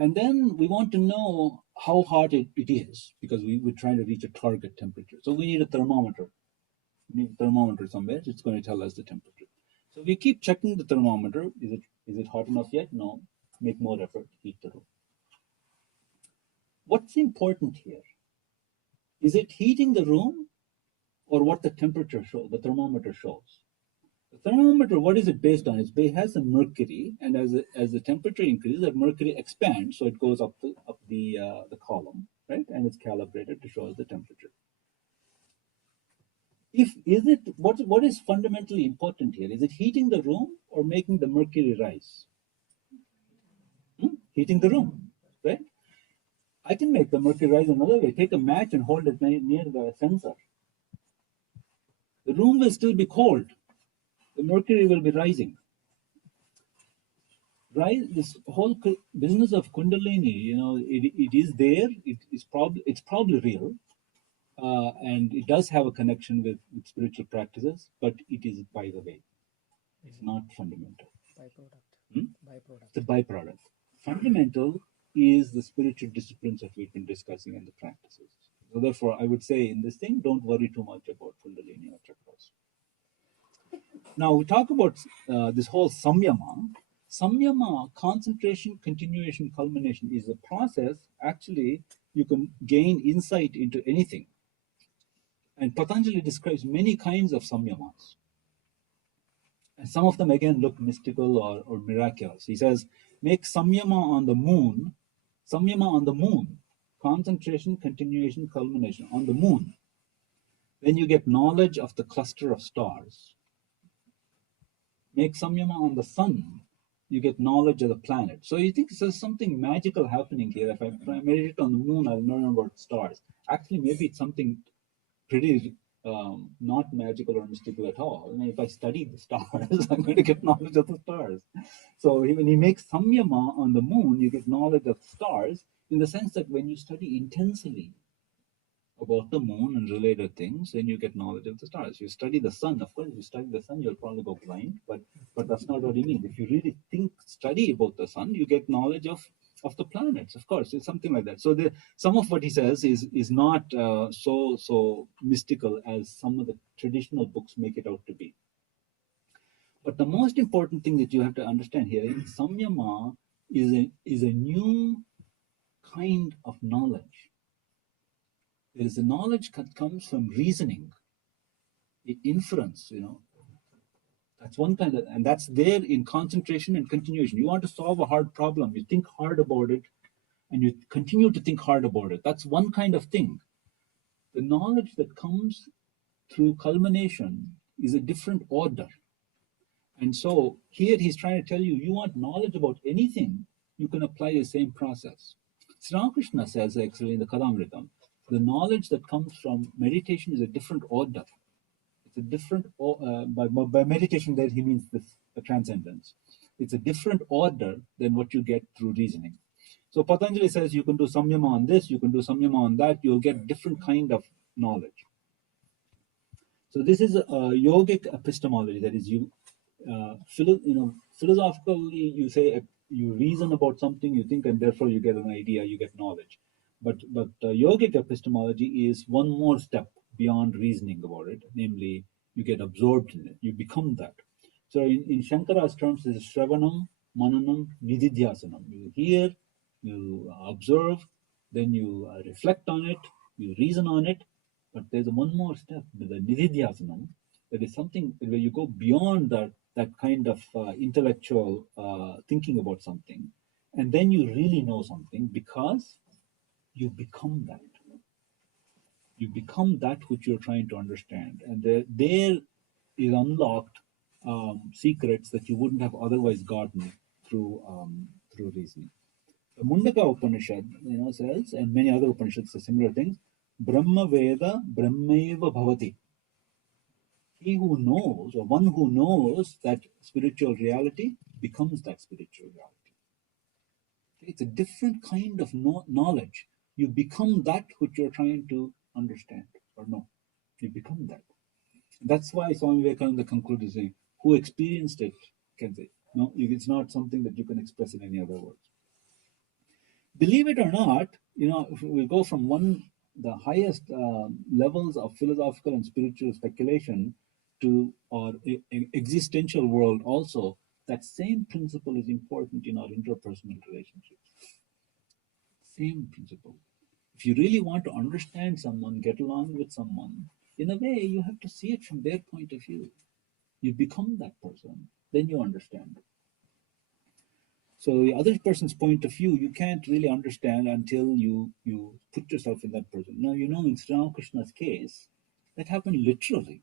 And then we want to know how hot it is, because we're trying to reach a target temperature. So we need a thermometer. We need a thermometer somewhere. It's going to tell us the temperature. So we keep checking the thermometer. Is it hot enough yet? No. Make more effort. Heat the room. What's important here? Is it heating the room or what the temperature shows, the thermometer shows? The thermometer, what is it based on? It has a mercury, and as the temperature increases, that mercury expands, so it goes up the column, right? And it's calibrated to show us the temperature. What is fundamentally important here? Is it heating the room or making the mercury rise? Heating the room, right? I can make the mercury rise another way. Take a match and hold it near the sensor. The room will still be cold. The mercury will be rising. Right? This whole business of Kundalini, it is there. It's probably real, and it does have a connection with spiritual practices, but it is by the way. It's not fundamental. Byproduct. It's a byproduct. Fundamental is the spiritual disciplines that we've been discussing and the practices. So therefore, I would say in this thing, don't worry too much about Kundalini or chakras. Now we talk about this whole samyama. Samyama, concentration, continuation, culmination, is a process. Actually, you can gain insight into anything. And Patanjali describes many kinds of samyamas. And some of them, again, look mystical or miraculous. He says, make samyama on the moon, concentration, continuation, culmination on the moon. Then you get knowledge of the cluster of stars. Make samyama on the sun, you get knowledge of the planet. So you think there's something magical happening here. If I meditate on the moon, I'll learn about stars. Actually, maybe it's something pretty not magical or mystical at all. I mean, if I study the stars, I'm going to get knowledge of the stars. So when you make samyama on the moon, you get knowledge of stars in the sense that when you study intensely about the moon and related things, then you get knowledge of the stars. You study the sun, of course, if you study the sun, you'll probably go blind, but that's not what he means. If you really study about the sun, you get knowledge of the planets, of course. It's something like that. So some of what he says is not so mystical as some of the traditional books make it out to be. But the most important thing that you have to understand here is samyama is a new kind of knowledge. There is a knowledge that comes from reasoning, inference, That's one kind of, and that's there in concentration and continuation. You want to solve a hard problem, you think hard about it, and you continue to think hard about it. That's one kind of thing. The knowledge that comes through culmination is a different order. And so here he's trying to tell you, you want knowledge about anything, you can apply the same process. Sri Ramakrishna says actually in the Kadamritam, the knowledge that comes from meditation is a different order. It's a different, by meditation there he means the transcendence. It's a different order than what you get through reasoning. So Patanjali says you can do samyama on this, you can do samyama on that, you'll get different kind of knowledge. So this is a yogic epistemology, that is philosophically you say, you reason about something, you think, and therefore you get an idea, you get knowledge. But yogic epistemology is one more step beyond reasoning about it, namely you get absorbed in it, you become that. So in Shankara's terms, this is Shravanam, Mananam, Nididhyasanam. You hear, you observe, then you reflect on it, you reason on it, but there's one more step, the Nididhyasanam, that is something where you go beyond that kind of intellectual thinking about something, and then you really know something because you become that. You become that which you're trying to understand, and there is unlocked secrets that you wouldn't have otherwise gotten through reasoning. The Mundaka Upanishad, says, and many other Upanishads say similar things. Brahma Veda Brahmaiva Bhavati. He who knows, or one who knows that spiritual reality, becomes that spiritual reality. It's a different kind of knowledge. You become that which you're trying to understand or know. You become that. That's why Swami Vivekananda concluded saying, who experienced it can say. No, it's not something that you can express in any other words. Believe it or not, if we go from the highest levels of philosophical and spiritual speculation to our existential world also, that same principle is important in our interpersonal relationships. Same principle. If you really want to understand someone, get along with someone, in a way, you have to see it from their point of view. You become that person, then you understand it. So the other person's point of view, you can't really understand until you put yourself in that person. Now, in Sri Ramakrishna's case, that happened literally.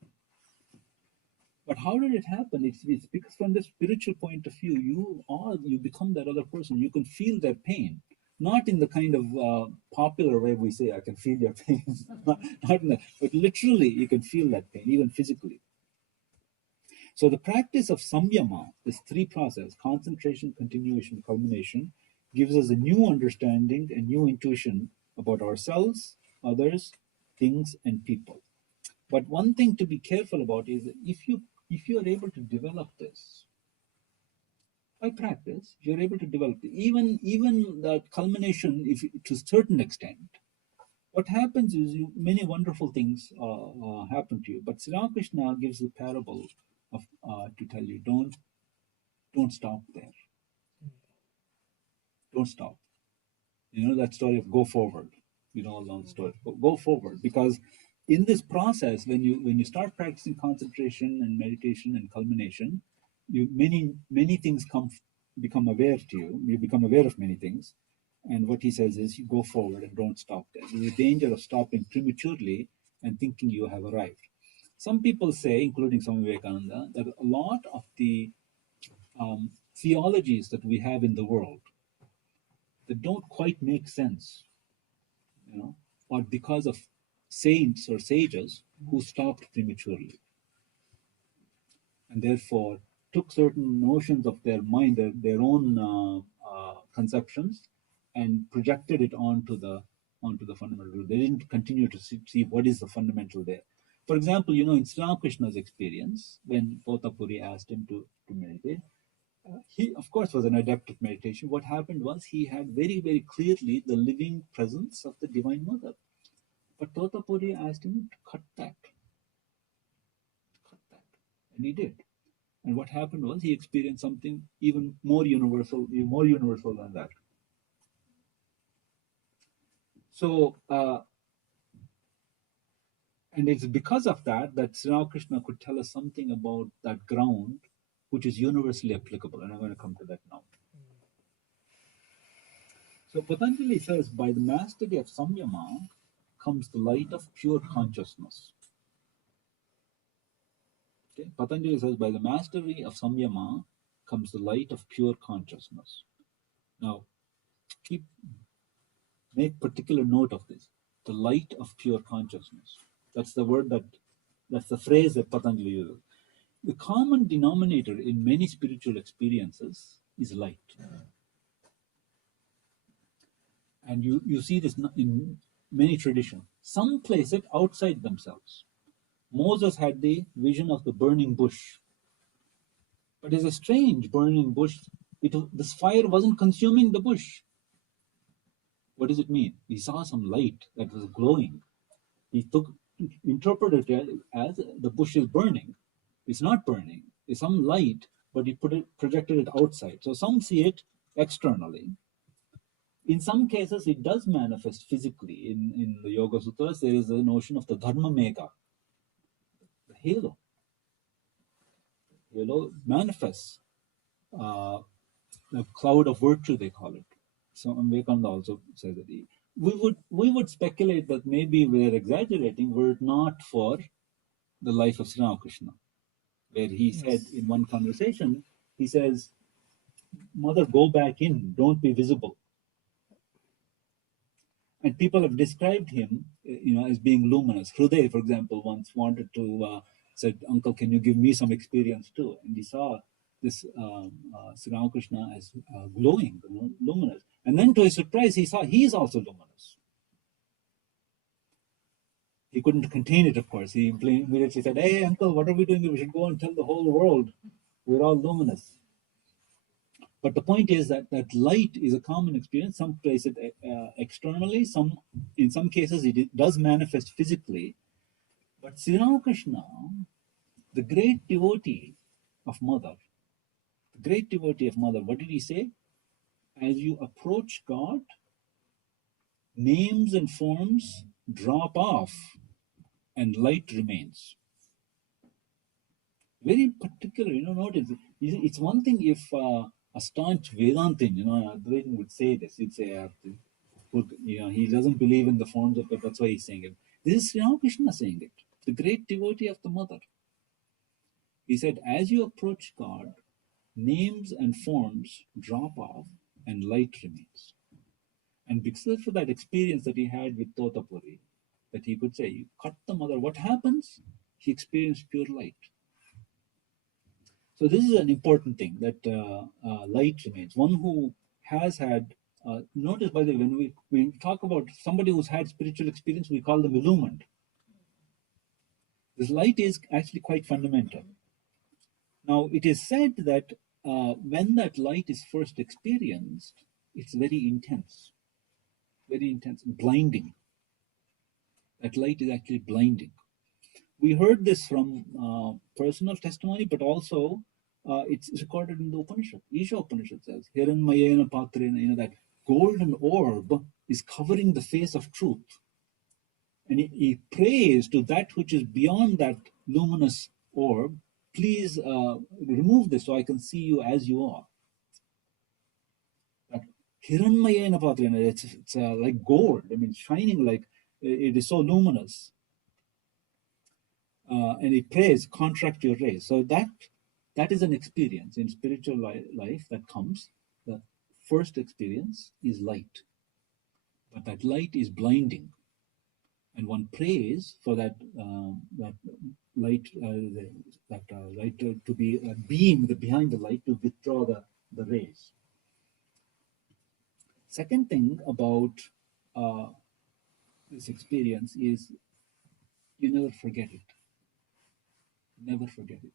But how did it happen? It's because from the spiritual point of view, you become that other person. You can feel their pain. Not in the kind of popular way we say, I can feel your pain. not in that, but literally you can feel that pain, even physically. So the practice of samyama, this three process, concentration, continuation, culmination, gives us a new understanding, a new intuition about ourselves, others, things, and people. But one thing to be careful about is that if you are able to develop this, by practice, you're able to develop it. Even the culmination, to a certain extent, what happens is many wonderful things happen to you. But Sri Ramakrishna gives the parable of to tell you, don't stop there. Don't stop. That story of go forward. Long story. Go forward, because in this process, when you start practicing concentration and meditation and culmination, many things become aware to you. You become aware of many things, And what he says is, you go forward and don't stop there. There's a danger of stopping prematurely and thinking you have arrived. Some people say, including Swami Vivekananda, that a lot of the theologies that we have in the world that don't quite make sense, or because of saints or sages who stopped prematurely and therefore took certain notions of their mind, their own conceptions, and projected it onto the fundamental. They didn't continue to see what is the fundamental there. For example, in Sri Ramakrishna's experience, when Potapuri asked him to meditate, he, of course, was an adept at meditation. What happened was he had very, very clearly the living presence of the Divine Mother. But Potapuri asked him to cut that. And he did. And what happened was he experienced something even more universal than that. So, and it's because of that Sri Ramakrishna could tell us something about that ground which is universally applicable. And I'm going to come to that now. So Patanjali says, by the mastery of samyama comes the light of pure consciousness. Okay? Patanjali says, by the mastery of samyama comes the light of pure consciousness. Now, make particular note of this. The light of pure consciousness. That's the word that's the phrase that Patanjali uses. The common denominator in many spiritual experiences is light. And you see this in many traditions. Some place it outside themselves. Moses had the vision of the burning bush. But it's a strange burning bush. This fire wasn't consuming the bush. What does it mean? He saw some light that was glowing. He interpreted it as the bush is burning. It's not burning. It's some light, but he projected it outside. So some see it externally. In some cases, it does manifest physically. In the Yoga Sutras, there is a notion of the Dharma Megha, the halo. Halo manifests, the cloud of virtue, they call it. So Vivekananda also says that we would speculate that maybe we're exaggerating were it not for the life of Sri Ramakrishna, where he said in one conversation, he says, Mother, go back in, don't be visible. And people have described him, as being luminous. Hruday, for example, once wanted to, said, Uncle, can you give me some experience too? And he saw this Sri Ramakrishna as glowing, luminous. And then to his surprise, he saw he is also luminous. He couldn't contain it, of course. He immediately said, hey, Uncle, what are we doing? We should go and tell the whole world we're all luminous. But the point is that light is a common experience. Some place it externally, in some cases it does manifest physically. But Sri Ramakrishna, the great devotee of Mother, what did he say? As you approach God, names and forms drop off and light remains. Very particular, notice. It's one thing if a staunch Vedantin, Advaitin would say this. He'd say, he doesn't believe in the forms of it, that's why he's saying it. This is Sri Ramakrishna saying it, the great devotee of the Mother. He said, as you approach God, names and forms drop off and light remains. And because of that experience that he had with Totapuri, that he could say, you cut the Mother, what happens? He experienced pure light. So this is an important thing, that light remains. One who has had, notice by the way, when we talk about somebody who's had spiritual experience, we call them illumined. This light is actually quite fundamental. Now, it is said that when that light is first experienced, it's very intense, blinding. That light is actually blinding. We heard this from personal testimony, but also it's recorded in the Upanishad. Isha Upanishad says, Hiranmayena Patrena, that golden orb is covering the face of truth. And he prays to that which is beyond that luminous orb, please remove this so I can see you as you are. That Hiranmayena Patrena, it's like gold. I mean, shining like it is so luminous. And it prays, contract your rays. So that is an experience in spiritual life that comes. The first experience is light, but that light is blinding, and one prays for that light, light to be a being behind the light to withdraw the rays. Second thing about this experience is you never forget it. Never forget it.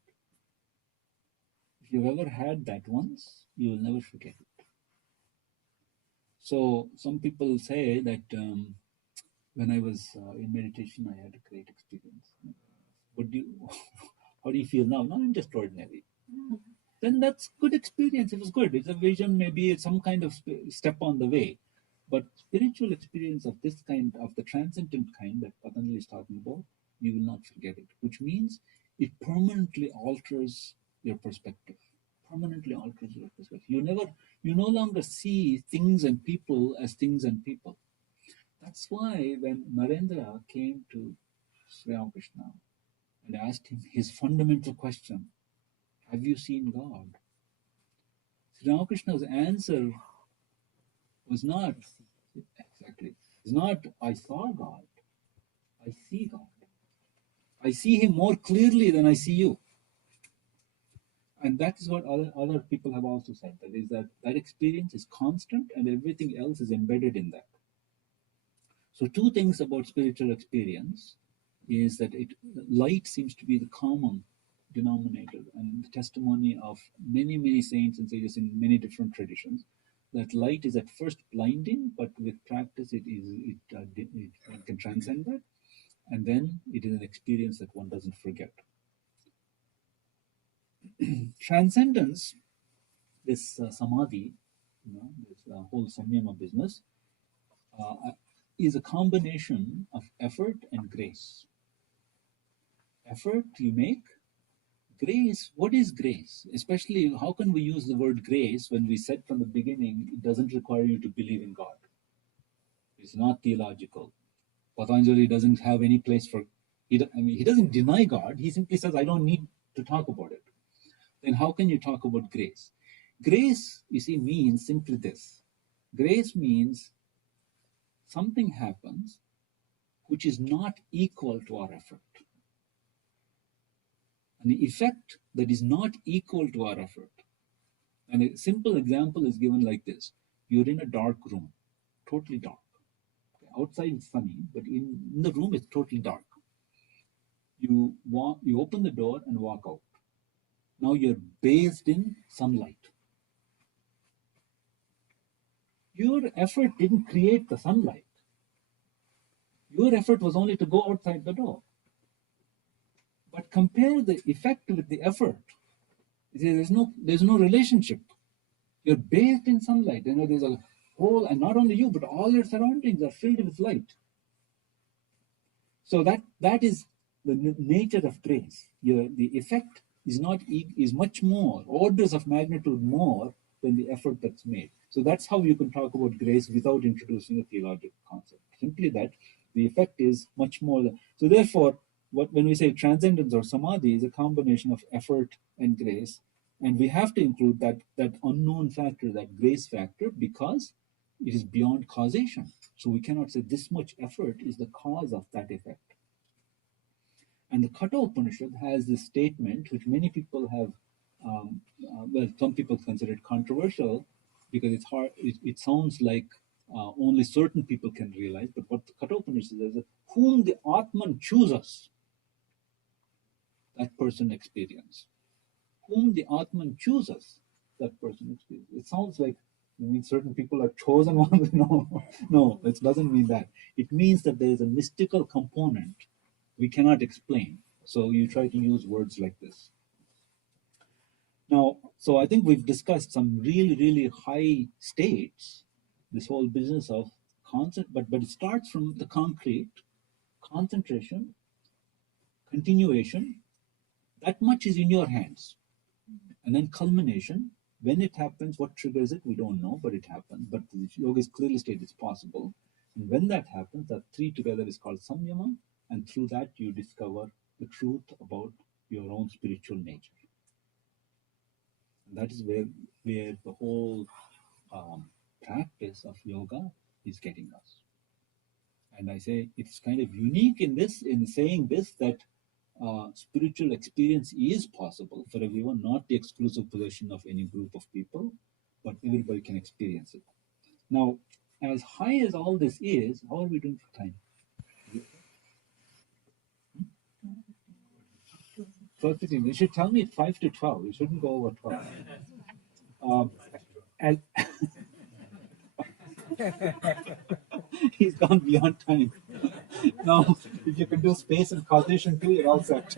If you've ever had that once, you will never forget it. So some people say that when I was in meditation, I had a great experience. What do you, how do you feel now? No, I'm just ordinary. Then that's good experience. It was good. It's a vision, maybe it's some kind of step on the way. But spiritual experience of this kind, of the transcendent kind that Patanjali is talking about, you will not forget it, which means it permanently alters your perspective. Permanently alters your perspective. You no longer see things and people as things and people. That's why when Narendra came to Sri Ramakrishna and asked him his fundamental question, have you seen God? Sri Ramakrishna's answer was not, exactly, it's not, I saw God, I see God. I see him more clearly than I see you. And that is what other people have also said, that is that experience is constant and everything else is embedded in that. So two things about spiritual experience is that light seems to be the common denominator, and the testimony of many, many saints and sages in many different traditions, that light is at first blinding, but with practice it can transcend that, and then it is an experience that one doesn't forget. Transcendence, this samadhi, this whole samyama business, is a combination of effort and grace. Effort you make, grace, what is grace? Especially, how can we use the word grace when we said from the beginning it doesn't require you to believe in God? It's not theological. Patanjali doesn't have any place for, he doesn't deny God, he simply says, I don't need to talk about it. Then how can you talk about grace? Grace, you see, means simply this. Grace means something happens which is not equal to our effort. And the effect that is not equal to our effort. And a simple example is given like this. You're in a dark room, totally dark. Outside it's sunny, but in the room it's totally dark. You open the door and walk out. Now you're bathed in sunlight. Your effort didn't create the sunlight. Your effort was only to go outside the door. But compare the effect with the effort. There's no relationship. You're bathed in sunlight. There's a whole, and not only you, but all your surroundings are filled with light. So that is the nature of grace. The effect is much more, orders of magnitude more than the effort that's made. So that's how you can talk about grace without introducing a theological concept. Simply that the effect is much more. So therefore, when we say transcendence or samadhi is a combination of effort and grace, and we have to include that unknown factor, that grace factor, because it is beyond causation. So we cannot say this much effort is the cause of that effect. And the Katha Upanishad has this statement, which many people have, some people consider it controversial because it's hard. It sounds like only certain people can realize. But what the Katha Upanishad says is, whom the Atman chooses, that person experience. Whom the Atman chooses, that person experience. It sounds like certain people are chosen ones. No, it doesn't mean that. It means that there is a mystical component we cannot explain. So you try to use words like this. Now, so I think we've discussed some really, really high states, this whole business of concept, but it starts from the concrete, concentration, continuation, that much is in your hands. And then culmination, When it happens, what triggers it, we don't know, but it happens. But the yoga is clearly stated it's possible. And when that happens, that three together is called samyama, and through that you discover the truth about your own spiritual nature. And that is where the whole practice of yoga is getting us. And I say it's kind of unique in saying this, that spiritual experience is possible for everyone, not the exclusive possession of any group of people, but everybody can experience it. Now, as high as all this is, how are we doing for time? 12:15. You should tell me 5 to 12. You shouldn't go over 12. As he's gone beyond time. Now, if you can do space and causation too, you're all set.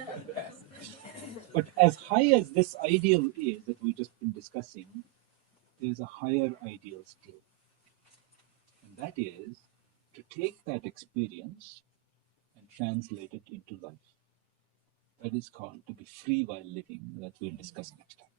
But as high as this ideal is that we've just been discussing, there's a higher ideal still. And that is to take that experience and translate it into life. That is called to be free while living, that we'll discuss next time.